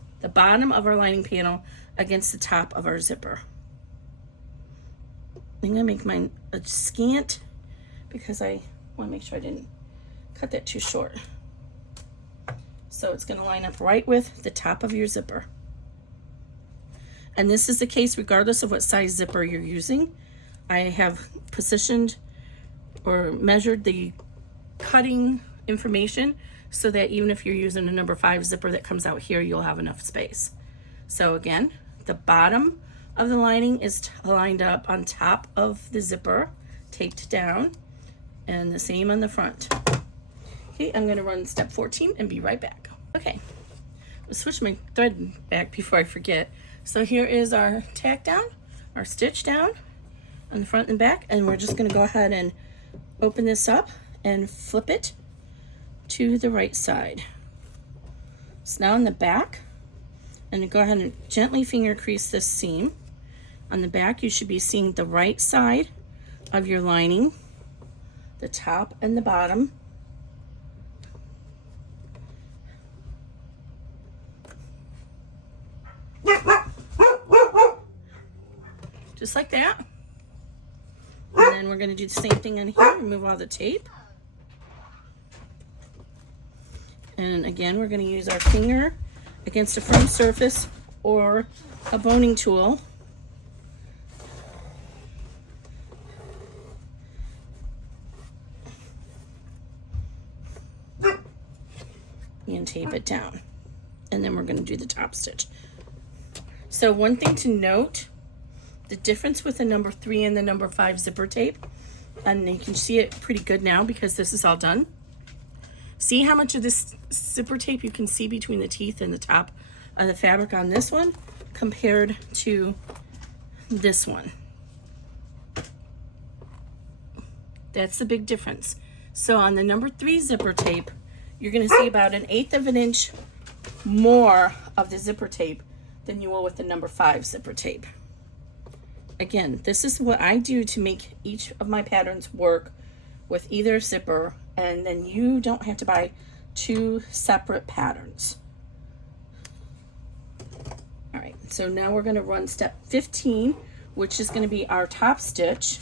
of our lining panel against the top of our zipper. I'm going to make mine a scant because I want to make sure I didn't cut that too short. So it's going to line up right with the top of your zipper. And this is the case regardless of what size zipper you're using. I have positioned or measured the cutting information so that even if you're using a number 5 zipper that comes out here, you'll have enough space. So again, the bottom of the lining is lined up on top of the zipper, taped down, and the same on the front. Okay, I'm gonna run step 14 and be right back. Okay, I'll switch my thread back before I forget. So here is our tack down, our stitch down, on the front and back, and we're just going to go ahead and open this up and flip it to the right side. So now on the back, and go ahead and gently finger crease this seam. On the back, you should be seeing the right side of your lining, the top and the bottom. Just like that. And then we're going to do the same thing in here, remove all the tape. And again, we're going to use our finger against a firm surface or a boning tool. And tape it down. And then we're going to do the top stitch. So one thing to note, the difference with the number 3 and the number 5 zipper tape, and you can see it pretty good now because this is all done. See how much of this zipper tape you can see between the teeth and the top of the fabric on this one compared to this one. That's the big difference. So on the number 3 zipper tape, you're going to see about 1/8 of an inch more of the zipper tape than you will with the number 5 zipper tape. Again, this is what I do to make each of my patterns work with either zipper, and then you don't have to buy 2 separate patterns. All right, so now we're going to run step 15, which is going to be our top stitch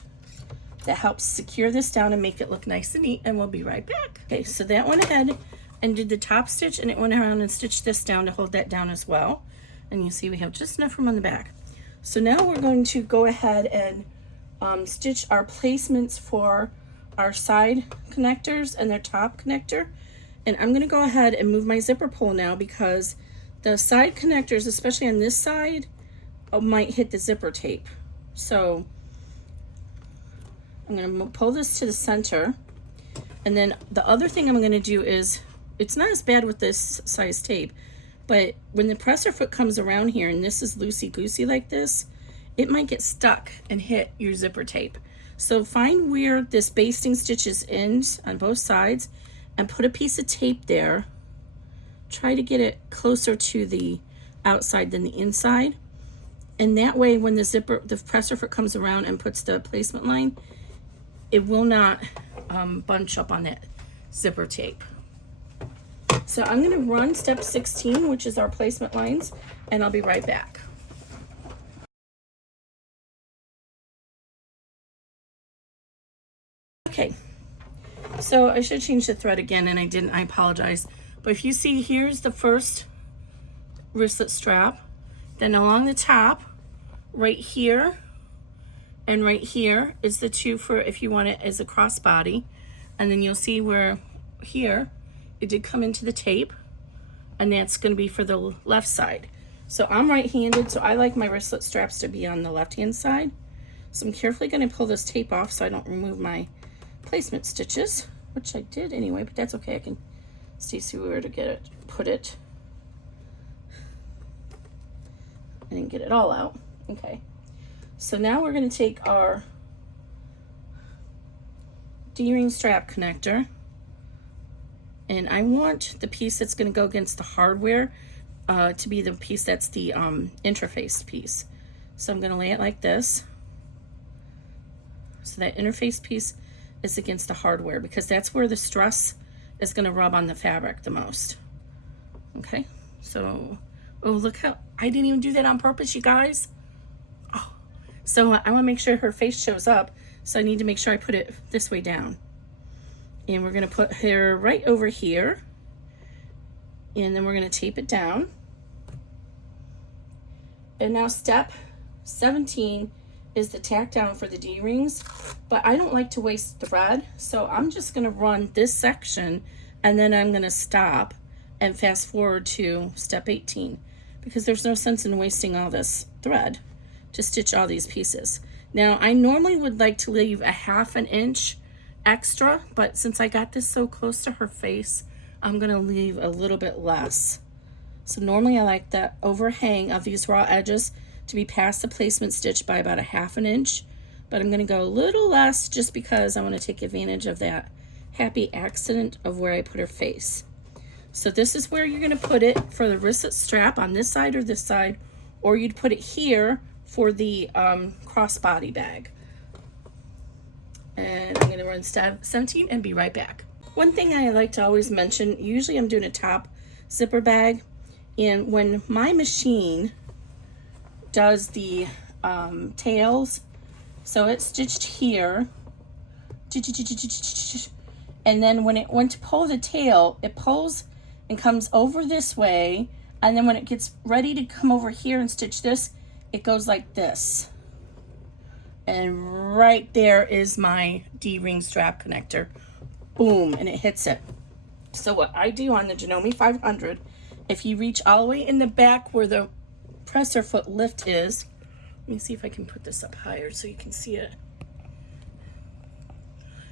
that helps secure this down and make it look nice and neat, and we'll be right back. Okay, so that went ahead and did the top stitch, and it went around and stitched this down to hold that down as well. And you see we have just enough room on the back. So now we're going to go ahead and stitch our placements for our side connectors and their top connector. And I'm going to go ahead and move my zipper pull now because the side connectors, especially on this side, might hit the zipper tape. So I'm going to pull this to the center. And then the other thing I'm going to do is, it's not as bad with this size tape, but when the presser foot comes around here and this is loosey-goosey like this, it might get stuck and hit your zipper tape. So find where this basting stitches ends on both sides and put a piece of tape there. Try to get it closer to the outside than the inside. And that way when the presser foot comes around and puts the placement line, it will not bunch up on that zipper tape. So I'm going to run step 16, which is our placement lines, and I'll be right back. Okay, so I should change the thread again, and I didn't. I apologize. But if you see, here's the first wristlet strap. Then along the top, right here and right here is the 2 for if you want it as a crossbody. And then you'll see where here, it did come into the tape, and that's going to be for the left side. So I'm right-handed, so I like my wristlet straps to be on the left-hand side. So I'm carefully going to pull this tape off so I don't remove my placement stitches, which I did anyway, but that's okay. I can see where to put it. I didn't get it all out. Okay. So now we're going to take our D-ring strap connector, and I want the piece that's going to go against the hardware to be the piece that's the interface piece. So I'm going to lay it like this. So that interface piece is against the hardware because that's where the stress is going to rub on the fabric the most. Okay, so, oh, look how, I didn't even do that on purpose, you guys. Oh, so I want to make sure her face shows up, so I need to make sure I put it this way down. And we're going to put her right over here, and then we're going to tape it down. And now step 17 is the tack down for the D-rings, but I don't like to waste thread, so I'm just going to run this section and then I'm going to stop and fast forward to step 18 because there's no sense in wasting all this thread to stitch all these pieces. Now I normally would like to leave a 1/2 inch extra, but since I got this so close to her face, I'm going to leave a little bit less. So normally I like that overhang of these raw edges to be past the placement stitch by about a 1/2 inch, but I'm going to go a little less just because I want to take advantage of that happy accident of where I put her face. So this is where you're going to put it for the wristlet strap, on this side or this side, or you'd put it here for the crossbody bag. And I'm going to run step 17 and be right back. One thing I like to always mention, usually I'm doing a top zipper bag, and when my machine does the tails, so it's stitched here, and then when it went to pull the tail, it pulls and comes over this way, and then when it gets ready to come over here and stitch this, it goes like this. And right there is my D-ring strap connector. Boom, and it hits it. So what I do on the Janome 500, if you reach all the way in the back where the presser foot lift is, let me see if I can put this up higher so you can see it.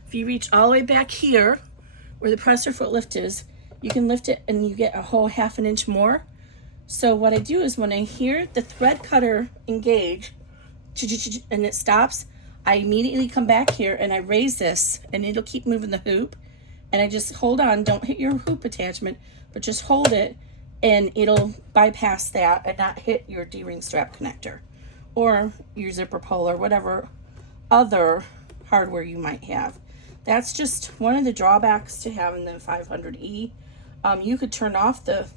If you reach all the way back here where the presser foot lift is, you can lift it and you get a whole ½ an inch more. So what I do is when I hear the thread cutter engage and it stops, I immediately come back here and I raise this, and it'll keep moving the hoop, and I just hold on, don't hit your hoop attachment, but just hold it, and it'll bypass that and not hit your D-ring strap connector or your zipper pull or whatever other hardware you might have. That's just one of the drawbacks to having the 500E. You could turn off the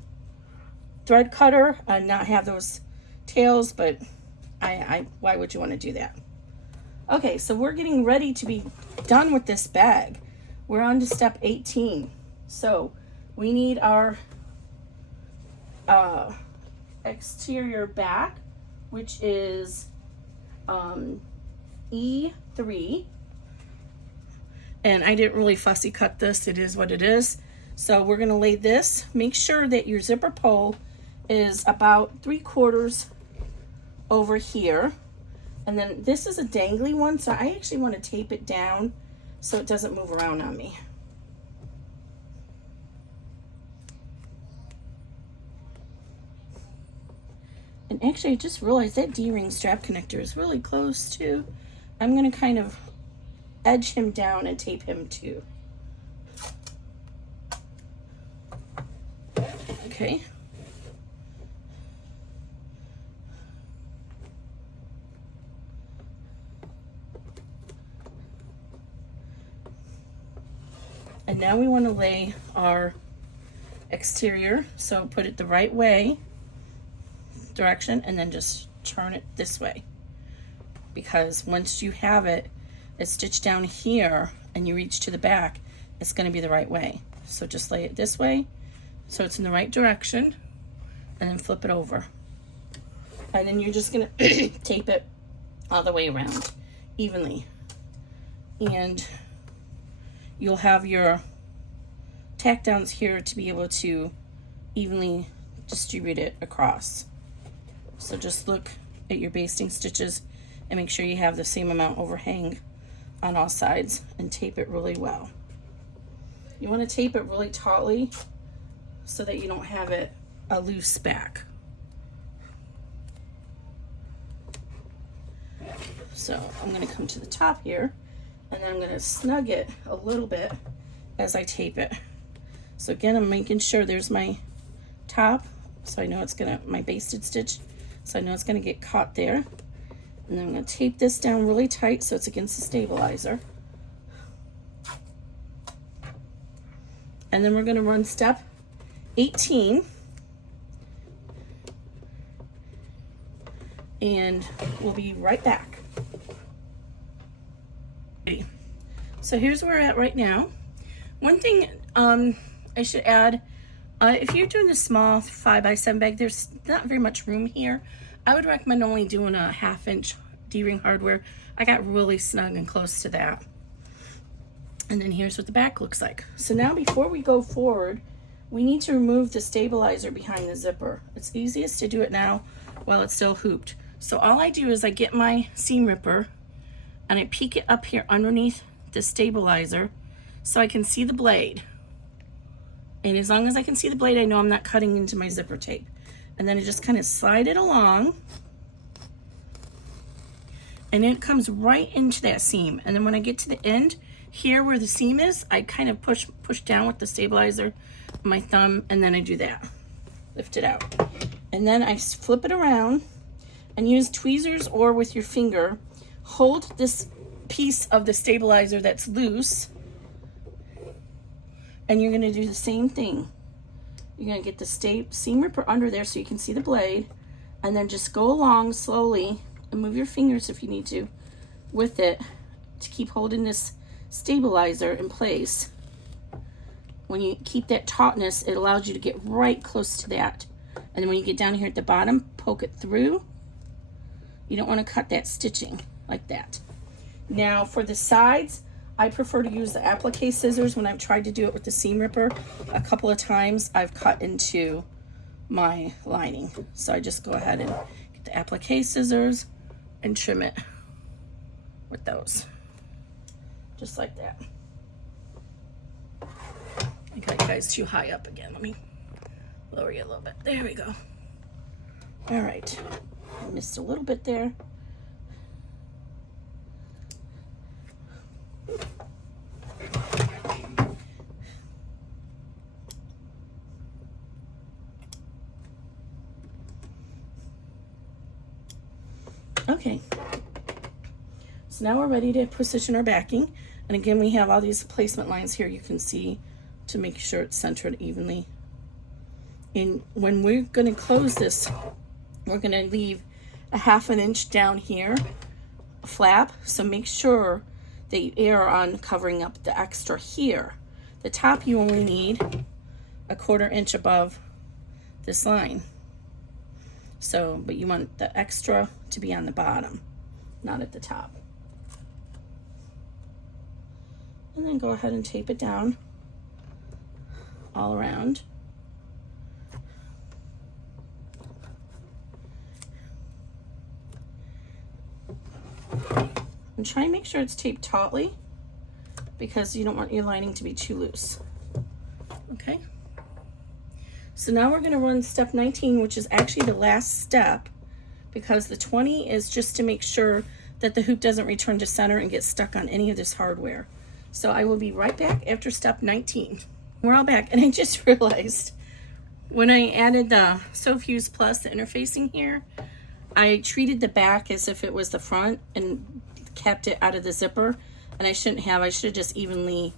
thread cutter and not have those tails, but why would you want to do that? Okay, so we're getting ready to be done with this bag. We're on to step 18. So we need our exterior back, which is E3. And I didn't really fussy cut this. It is what it is. So we're going to lay this. Make sure that your zipper pull is about 3/4 over here. And then this is a dangly one, so I actually want to tape it down so it doesn't move around on me. And actually I just realized that D-ring strap connector is really close too. I'm going to kind of edge him down and tape him too. Okay. And now we want to lay our exterior, so put it the right way, direction, and then just turn it this way. Because once you have it, it's stitched down here and you reach to the back, it's going to be the right way. So just lay it this way so it's in the right direction, and then flip it over. And then you're just going to tape it all the way around evenly. And you'll have your tack downs here to be able to evenly distribute it across. So just look at your basting stitches and make sure you have the same amount overhang on all sides, and tape it really well. You want to tape it really tautly so that you don't have it a loose back. So I'm going to come to the top here, and then I'm going to snug it a little bit as I tape it. So again, I'm making sure there's my top, so I know it's gonna, my basted stitch, so I know it's gonna get caught there. And then I'm gonna tape this down really tight so it's against the stabilizer. And then we're gonna run step 18. And we'll be right back. So here's where we're at right now. One thing I should add, if you're doing a small 5x7 bag, there's not very much room here. I would recommend only doing a 1/2 inch D-ring hardware. I got really snug and close to that. And then here's what the back looks like. So now before we go forward, we need to remove the stabilizer behind the zipper. It's easiest to do it now while it's still hooped. So all I do is I get my seam ripper and I peek it up here underneath the stabilizer so I can see the blade. And as long as I can see the blade, I know I'm not cutting into my zipper tape. And then I just kind of slide it along. and it comes right into that seam. And then when I get to the end here where the seam is, I kind of push down with the stabilizer, my thumb, and then I do that, lift it out. And then I flip it around and use tweezers or with your finger, hold this piece of the stabilizer that's loose, and you're gonna do the same thing. You're gonna get the seam ripper under there so you can see the blade, and then just go along slowly and move your fingers if you need to with it to keep holding this stabilizer in place. When you keep that tautness, it allows you to get right close to that. And then when you get down here at the bottom, poke it through. You don't want to cut that stitching like that. Now for the sides, I prefer to use the applique scissors. When I've tried to do it with the seam ripper, a couple of times I've cut into my lining. So I just go ahead and get the applique scissors and trim it with those. Just like that. I got you guys too high up again. Let me lower you a little bit. There we go. All right. I missed a little bit there. Okay, so now we're ready to position our backing. And again, we have all these placement lines here you can see to make sure it's centered evenly. And when we're going to close this, we're going to leave a 1/2 inch down here, a flap. So make sure that you err on covering up the extra here. The top you only need a 1/4 inch above this line. So, but you want the extra to be on the bottom, not at the top. And then go ahead and tape it down all around. And try and make sure it's taped tautly because you don't want your lining to be too loose. Okay? So now we're going to run step 19, which is actually the last step, because the 20 is just to make sure that the hoop doesn't return to center and get stuck on any of this hardware. So I will be right back after step 19. We're all back, and I just realized when I added the SoFuse Plus, the interfacing here, I treated the back as if it was the front and kept it out of the zipper, and I shouldn't have. I should have just evenly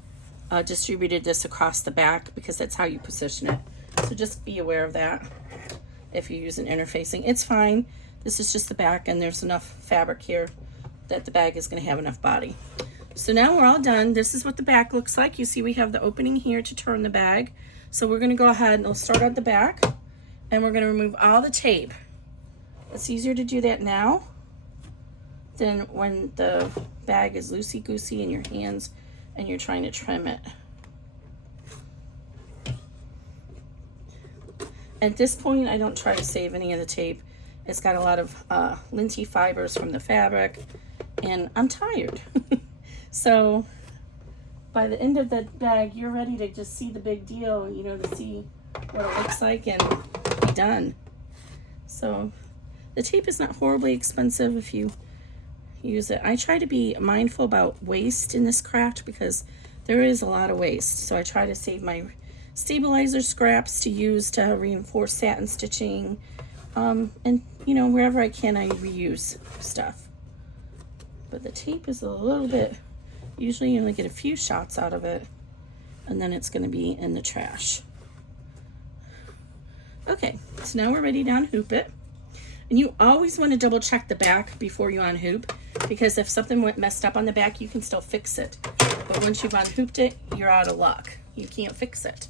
distributed this across the back because that's how you position it. So just be aware of that if you use an interfacing. It's fine. This is just the back, and there's enough fabric here that the bag is going to have enough body. So now we're all done. This is what the back looks like. You see we have the opening here to turn the bag. So we're going to go ahead and we'll start at the back, and we're going to remove all the tape. It's easier to do that now than when the bag is loosey-goosey in your hands and you're trying to trim it. At this point, I don't try to save any of the tape. It's got a lot of linty fibers from the fabric, and I'm tired. So by the end of the bag, you're ready to just see the big deal, you know, to see what it looks like and be done. So the tape is not horribly expensive if you use it. I try to be mindful about waste in this craft because there is a lot of waste. So I try to save my stabilizer scraps to use to reinforce satin stitching, and you know, wherever I can I reuse stuff. But the tape is a little bit, usually you only get a few shots out of it and then it's going to be in the trash. Okay, so now we're ready to unhoop it, and you always want to double check the back before you unhoop, because if something went messed up on the back you can still fix it, but once you've unhooped it you're out of luck. You can't fix it.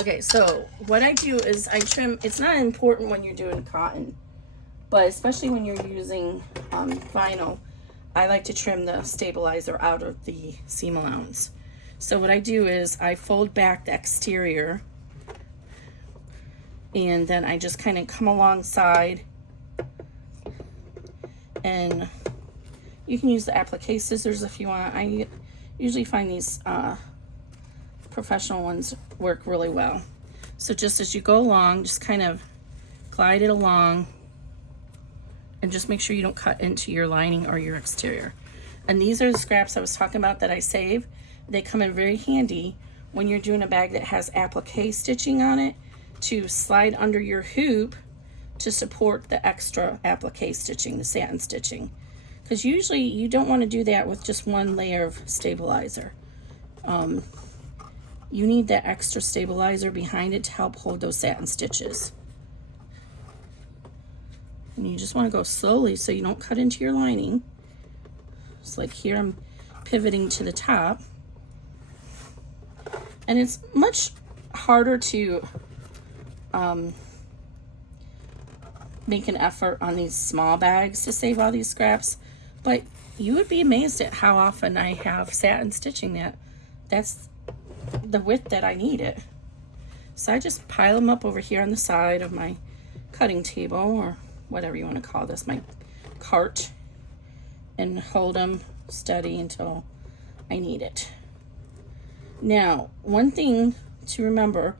Okay, so what I do is I trim. It's not important when you're doing cotton, but especially when you're using vinyl, I like to trim the stabilizer out of the seam allowance. So what I do is I fold back the exterior, and then I just kind of come alongside, and you can use the applique scissors if you want. I usually find these professional ones work really well. So just as you go along, just kind of glide it along and just make sure you don't cut into your lining or your exterior. And these are the scraps I was talking about that I save. They come in very handy when you're doing a bag that has applique stitching on it, to slide under your hoop to support the extra applique stitching, the satin stitching. Because usually you don't want to do that with just one layer of stabilizer. You need that extra stabilizer behind it to help hold those satin stitches. And you just want to go slowly so you don't cut into your lining. It's like here I'm pivoting to the top. And it's much harder to make an effort on these small bags to save all these scraps, but you would be amazed at how often I have satin stitching that's the width that I need it. So I just pile them up over here on the side of my cutting table, or whatever you want to call this, my cart, and hold them steady until I need it. Now, one thing to remember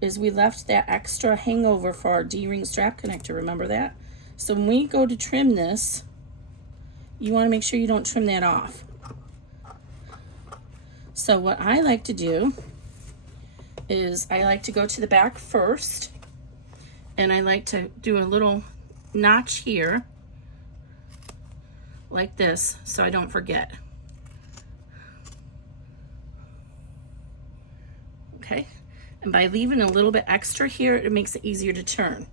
is we left that extra hangover for our D-ring strap connector, remember that? So when we go to trim this, you want to make sure you don't trim that off. So what I like to do is I like to go to the back first, and I like to do a little notch here like this so I don't forget. Okay, and by leaving a little bit extra here, it makes it easier to turn.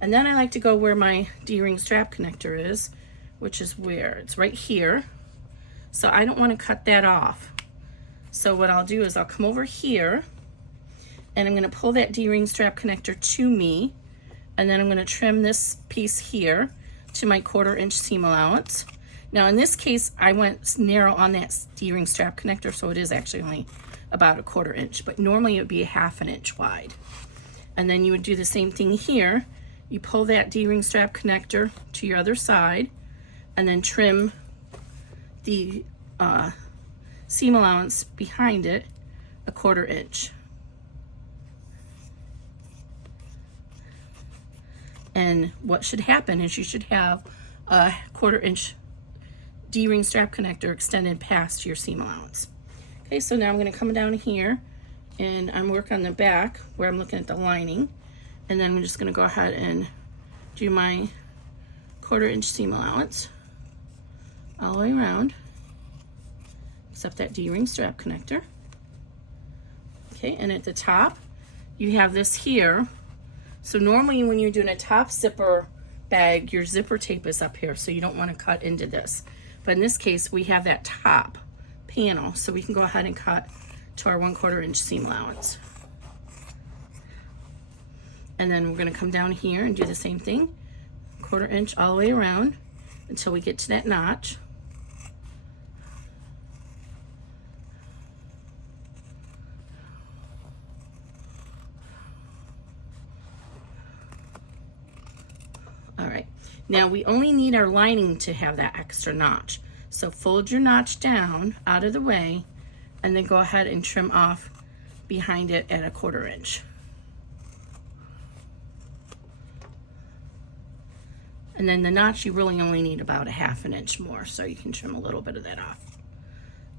And then I like to go where my D-ring strap connector is, which is where it's right here. So I don't want to cut that off. So what I'll do is I'll come over here, and I'm going to pull that D-ring strap connector to me, and then I'm going to trim this piece here to my 1/4 inch seam allowance. Now in this case, I went narrow on that D-ring strap connector, so it is actually only about a 1/4 inch, but normally it would be a 1/2 inch wide. And then you would do the same thing here. You pull that D-ring strap connector to your other side, and then trim the seam allowance behind it a 1/4 inch. And what should happen is you should have a 1/4 inch D-ring strap connector extended past your seam allowance. Okay, so now I'm going to come down here, and I'm working on the back where I'm looking at the lining, and then I'm just going to go ahead and do my 1/4 inch seam allowance all the way around, except that D-ring strap connector. Okay, and at the top you have this here. So normally when you're doing a top zipper bag, your zipper tape is up here, so you don't want to cut into this. But in this case, we have that top panel, so we can go ahead and cut to our 1/4 inch seam allowance. And then we're going to come down here and do the same thing, 1/4 inch all the way around until we get to that notch. All right, now we only need our lining to have that extra notch. So fold your notch down out of the way, and then go ahead and trim off behind it at a 1/4 inch. And then the notch, you really only need about a 1/2 inch more, so you can trim a little bit of that off.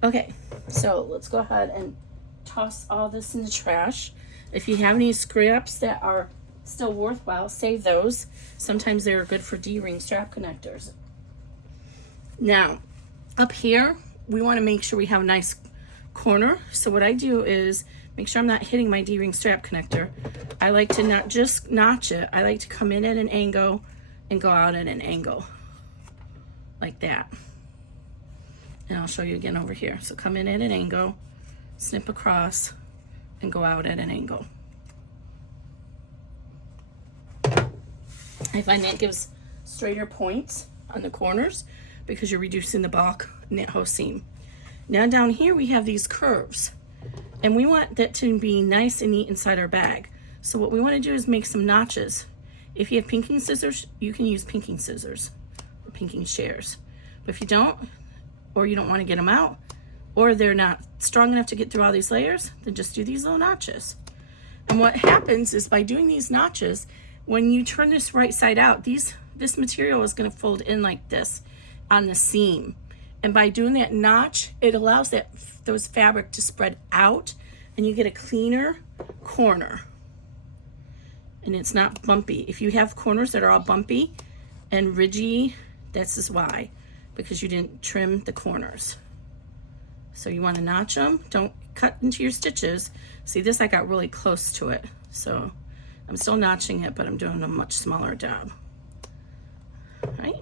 Okay, so let's go ahead and toss all this in the trash. If you have any scraps that are still worthwhile, save those. Sometimes they're good for D-ring strap connectors. Now, up here, we want to make sure we have a nice corner. So what I do is make sure I'm not hitting my D-ring strap connector. I like to not just notch it. I like to come in at an angle and go out at an angle like that. And I'll show you again over here. So come in at an angle, snip across, and go out at an angle. I find that gives straighter points on the corners because you're reducing the bulk knit hoe seam. Now down here we have these curves, and we want that to be nice and neat inside our bag. So what we want to do is make some notches. If you have pinking scissors, you can use pinking scissors or pinking shears. But if you don't, or you don't want to get them out, or they're not strong enough to get through all these layers, then just do these little notches. And what happens is by doing these notches, when you turn this right side out, these this material is going to fold in like this on the seam. And by doing that notch, it allows those fabric to spread out and you get a cleaner corner. And it's not bumpy. If you have corners that are all bumpy and ridgy, this is why, because you didn't trim the corners. So you want to notch them. Don't cut into your stitches. See this, I got really close to it. So I'm still notching it, but I'm doing a much smaller job. All right.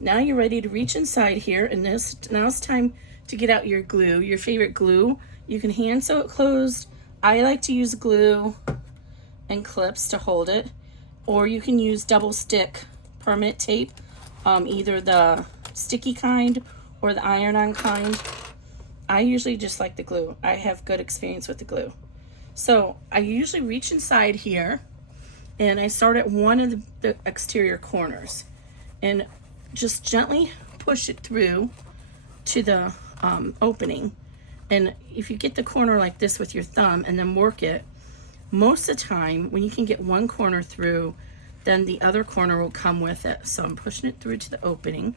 Now you're ready to reach inside here, and now it's time to get out your glue, your favorite glue. You can hand sew it closed. I like to use glue and clips to hold it, or you can use double stick permanent tape, either the sticky kind or the iron-on kind. I usually just like the glue. I have good experience with the glue. So I usually reach inside here and I start at one of the exterior corners and just gently push it through to the opening. And if you get the corner like this with your thumb and then work it, most of the time when you can get one corner through, then the other corner will come with it. So I'm pushing it through to the opening.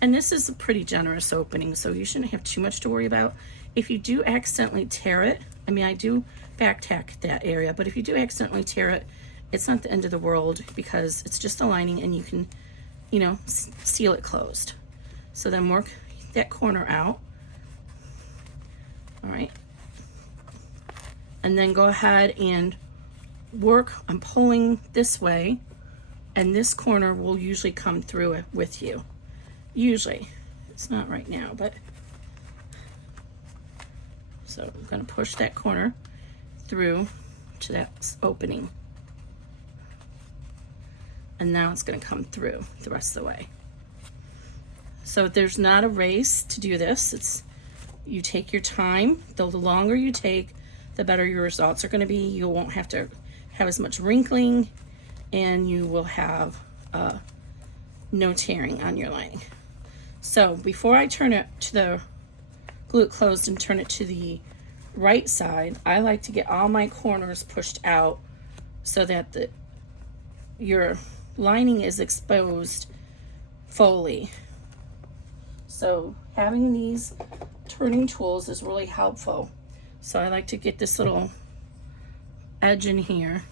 And this is a pretty generous opening, so you shouldn't have too much to worry about. If you do accidentally tear it, I mean, I do back tack that area, but if you do accidentally tear it, it's not the end of the world because it's just a lining and you can, you know, seal it closed. So then work that corner out. All right. And then go ahead and work on pulling this way, and this corner will usually come through it with you. Usually. It's not right now, but so I'm going to push that corner through to that opening. And now it's going to come through the rest of the way. So there's not a race to do this. You take your time. The longer you take, the better your results are going to be. You won't have to have as much wrinkling, and you will have no tearing on your lining. So before I turn it to the glue it closed and turn it to the right side, I like to get all my corners pushed out so that your lining is exposed fully. So having these turning tools is really helpful. So I like to get this little edge in here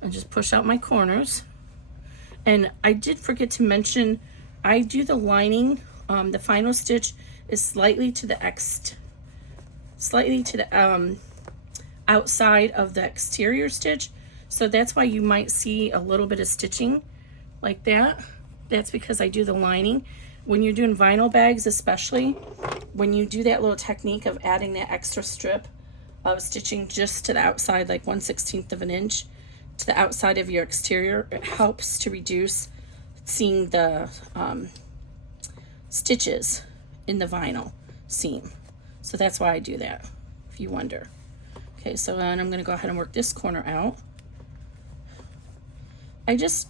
and just push out my corners. And I did forget to mention, I do the lining, the final stitch is slightly to the outside of the exterior stitch. So that's why you might see a little bit of stitching like that. That's because I do the lining. When you're doing vinyl bags, especially, when you do that little technique of adding that extra strip of stitching just to the outside, like 1/16 of an inch to the outside of your exterior, it helps to reduce seeing the stitches in the vinyl seam. So that's why I do that, if you wonder. Okay, so then I'm going to go ahead and work this corner out. This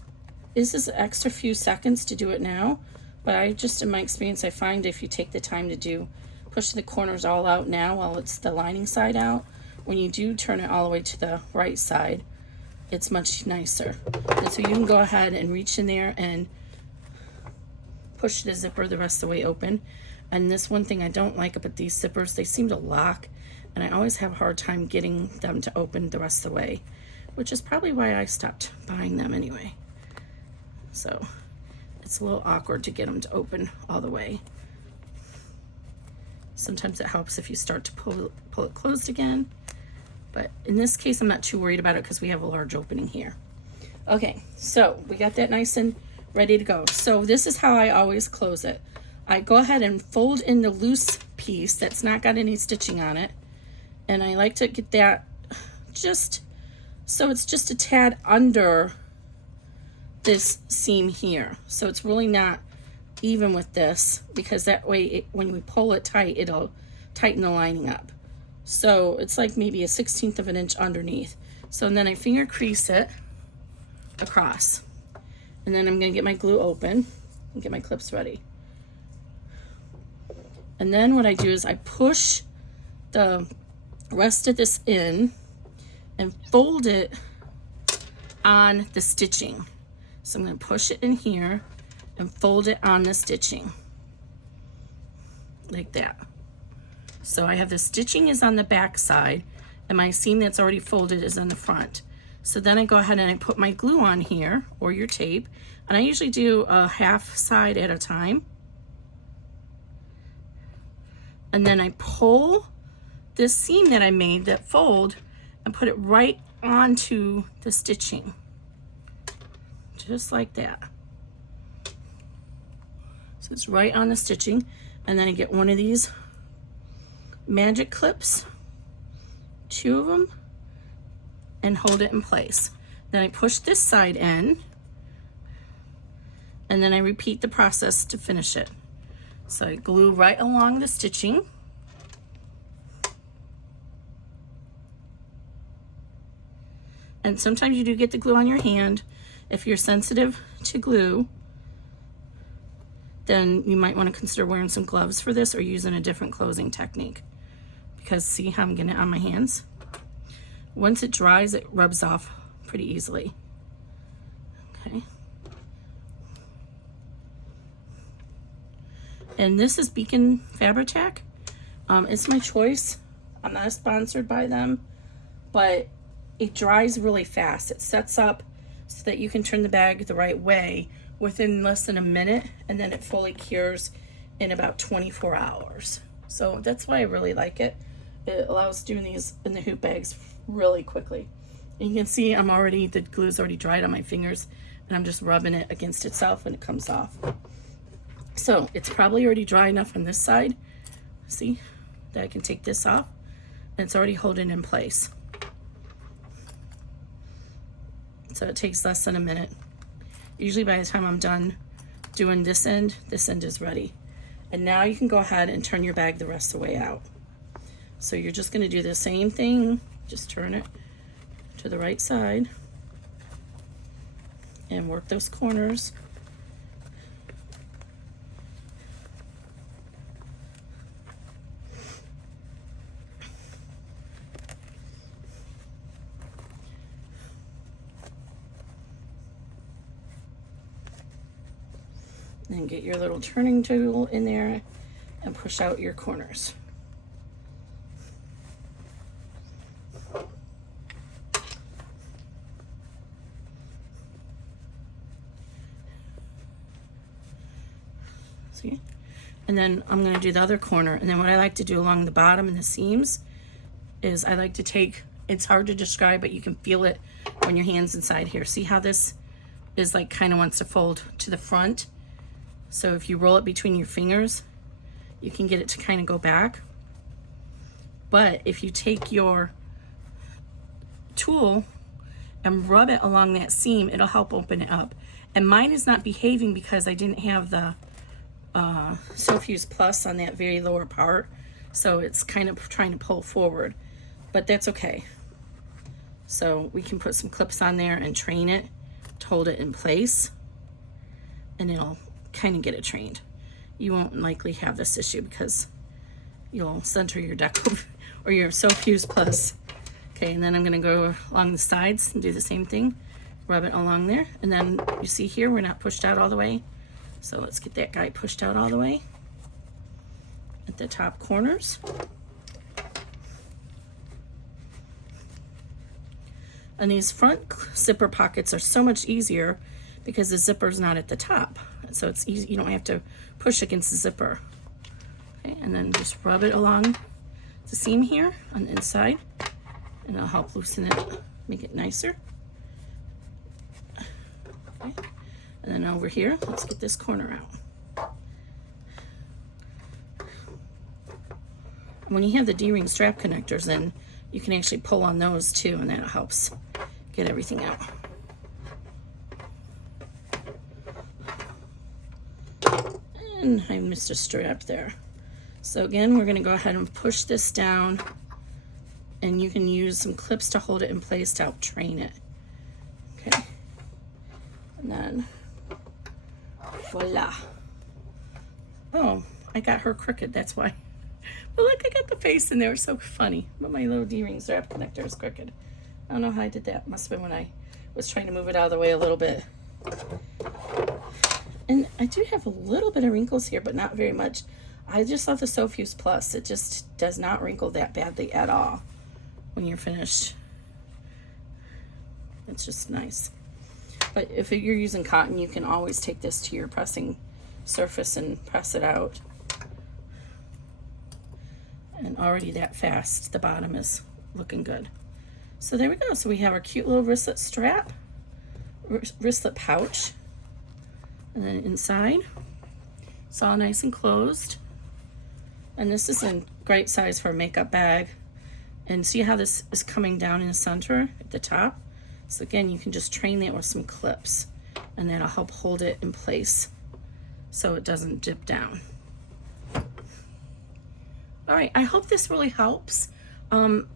is an extra few seconds to do it now, but in my experience, I find if you take the time to push the corners all out now while it's the lining side out, when you do turn it all the way to the right side, it's much nicer. And so you can go ahead and reach in there and push the zipper the rest of the way open. And this one thing I don't like about these zippers, they seem to lock, and I always have a hard time getting them to open the rest of the way, which is probably why I stopped buying them anyway. So it's a little awkward to get them to open all the way. Sometimes it helps if you start to pull it closed again. But in this case, I'm not too worried about it because we have a large opening here. Okay, so we got that nice and ready to go. So this is how I always close it. I go ahead and fold in the loose piece that's not got any stitching on it. And I like to get that just so it's just a tad under this seam here. So it's really not even with this, because that way when we pull it tight, it'll tighten the lining up. So it's like maybe 1/16 of an inch underneath. So then I finger crease it across. And then I'm going to get my glue open and get my clips ready. And then what I do is I push the rest of this in and fold it on the stitching. So I'm going to push it in here and fold it on the stitching like that. So I have the stitching is on the back side and my seam that's already folded is on the front. So then I go ahead and I put my glue on here, or your tape, and I usually do a half side at a time. And then I pull this seam that I made, that fold, and put it right onto the stitching. Just like that. So it's right on the stitching. And then I get one of these magic clips, 2 of them, and hold it in place. Then I push this side in, and then I repeat the process to finish it. So I glue right along the stitching. And sometimes you do get the glue on your hand. If you're sensitive to glue, then you might want to consider wearing some gloves for this or using a different closing technique. Because see how I'm getting it on my hands? Once it dries, it rubs off pretty easily. Okay. And this is Beacon Fabri-Tac. It's my choice. I'm not sponsored by them, but it dries really fast. It sets up so that you can turn the bag the right way within less than a minute, and then it fully cures in about 24 hours. So that's why I really like it. It allows doing these in the hoop bags really quickly. And you can see the glue's already dried on my fingers, and I'm just rubbing it against itself and it comes off. So it's probably already dry enough on this side, see, that I can take this off, and it's already holding in place. So it takes less than a minute. Usually by the time I'm done doing this end is ready. And now you can go ahead and turn your bag the rest of the way out. So you're just going to do the same thing, just turn it to the right side and work those corners. Then get your little turning tool in there and push out your corners. See? And then I'm going to do the other corner. And then what I like to do along the bottom and the seams is I like to take, it's hard to describe, but you can feel it when your hand's inside here. See how this is like kind of wants to fold to the front? So if you roll it between your fingers, you can get it to kind of go back. But if you take your tool and rub it along that seam, it'll help open it up. And mine is not behaving because I didn't have the Sulfuse Plus on that very lower part. So it's kind of trying to pull forward, but that's okay. So we can put some clips on there and train it to hold it in place, and it'll kind of get it trained. You won't likely have this issue because you'll center your deco or your Sulfuse Plus. Okay, and then I'm gonna go along the sides and do the same thing. Rub it along there, and then you see here we're not pushed out all the way. So let's get that guy pushed out all the way at the top corners. And these front zipper pockets are so much easier because the zipper's not at the top. So it's easy, you don't have to push against the zipper. Okay, and then just rub it along the seam here on the inside, and it'll help loosen it, make it nicer. Okay. And then over here, let's get this corner out. When you have the D-ring strap connectors in, you can actually pull on those too, and that helps get everything out. And I missed a strap there. So again, we're going to go ahead and push this down, and you can use some clips to hold it in place to help train it. Okay. And then, voila. Oh, I got her crooked, that's why. But look, I got the face in there, so funny. But my little D-ring strap connector is crooked. I don't know how I did that. Must have been when I was trying to move it out of the way a little bit. And I do have a little bit of wrinkles here, but not very much. I just love the Sofuse Plus. It just does not wrinkle that badly at all when you're finished. It's just nice. But if you're using cotton, you can always take this to your pressing surface and press it out. And already that fast, the bottom is looking good. So there we go. So we have our cute little wristlet strap, wristlet pouch. And then inside, it's all nice and closed. And this is a great size for a makeup bag. And see how this is coming down in the center at the top? So again, you can just train that with some clips, and that'll help hold it in place so it doesn't dip down. All right, I hope this really helps. I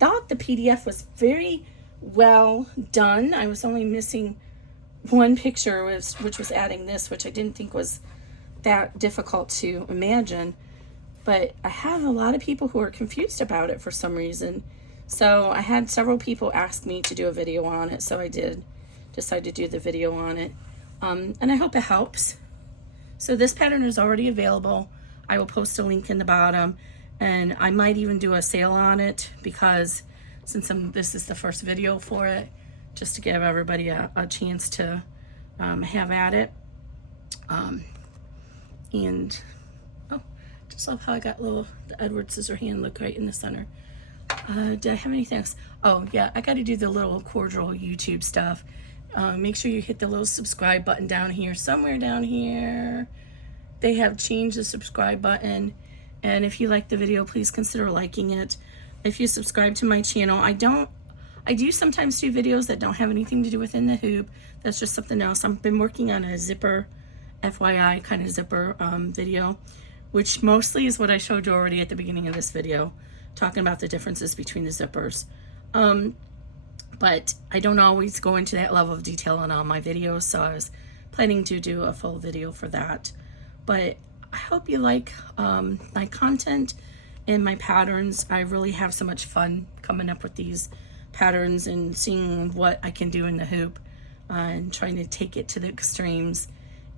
thought the PDF was very well done. I was only missing one picture, which was adding this, which I didn't think was that difficult to imagine. But I have a lot of people who are confused about it for some reason. So I had several people ask me to do a video on it, so I did decide to do the video on it. And I hope it helps. So this pattern is already available. I will post a link in the bottom, and I might even do a sale on it because since this is the first video for it, just to give everybody a chance to have at it. And oh, just love how I got the Edward Scissorhand look right in the center. Did I have anything else? Oh yeah, I got to do the little cordial YouTube stuff. Make sure you hit the little subscribe button down here, somewhere down here. They have changed the subscribe button, and if you like the video, please consider liking it. If you subscribe to my channel, I do sometimes do videos that don't have anything to do within the hoop. That's just something else. I've been working on a zipper, FYI kind of zipper video, which mostly is what I showed you already at the beginning of this video, talking about the differences between the zippers. But I don't always go into that level of detail in all my videos, so I was planning to do a full video for that. But I hope you like my content and my patterns. I really have so much fun coming up with these patterns and seeing what I can do in the hoop and trying to take it to the extremes.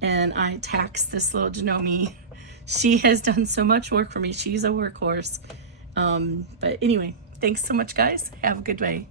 And I tax this little Janome. She has done so much work for me. She's a workhorse. But anyway, thanks so much, guys. Have a good day.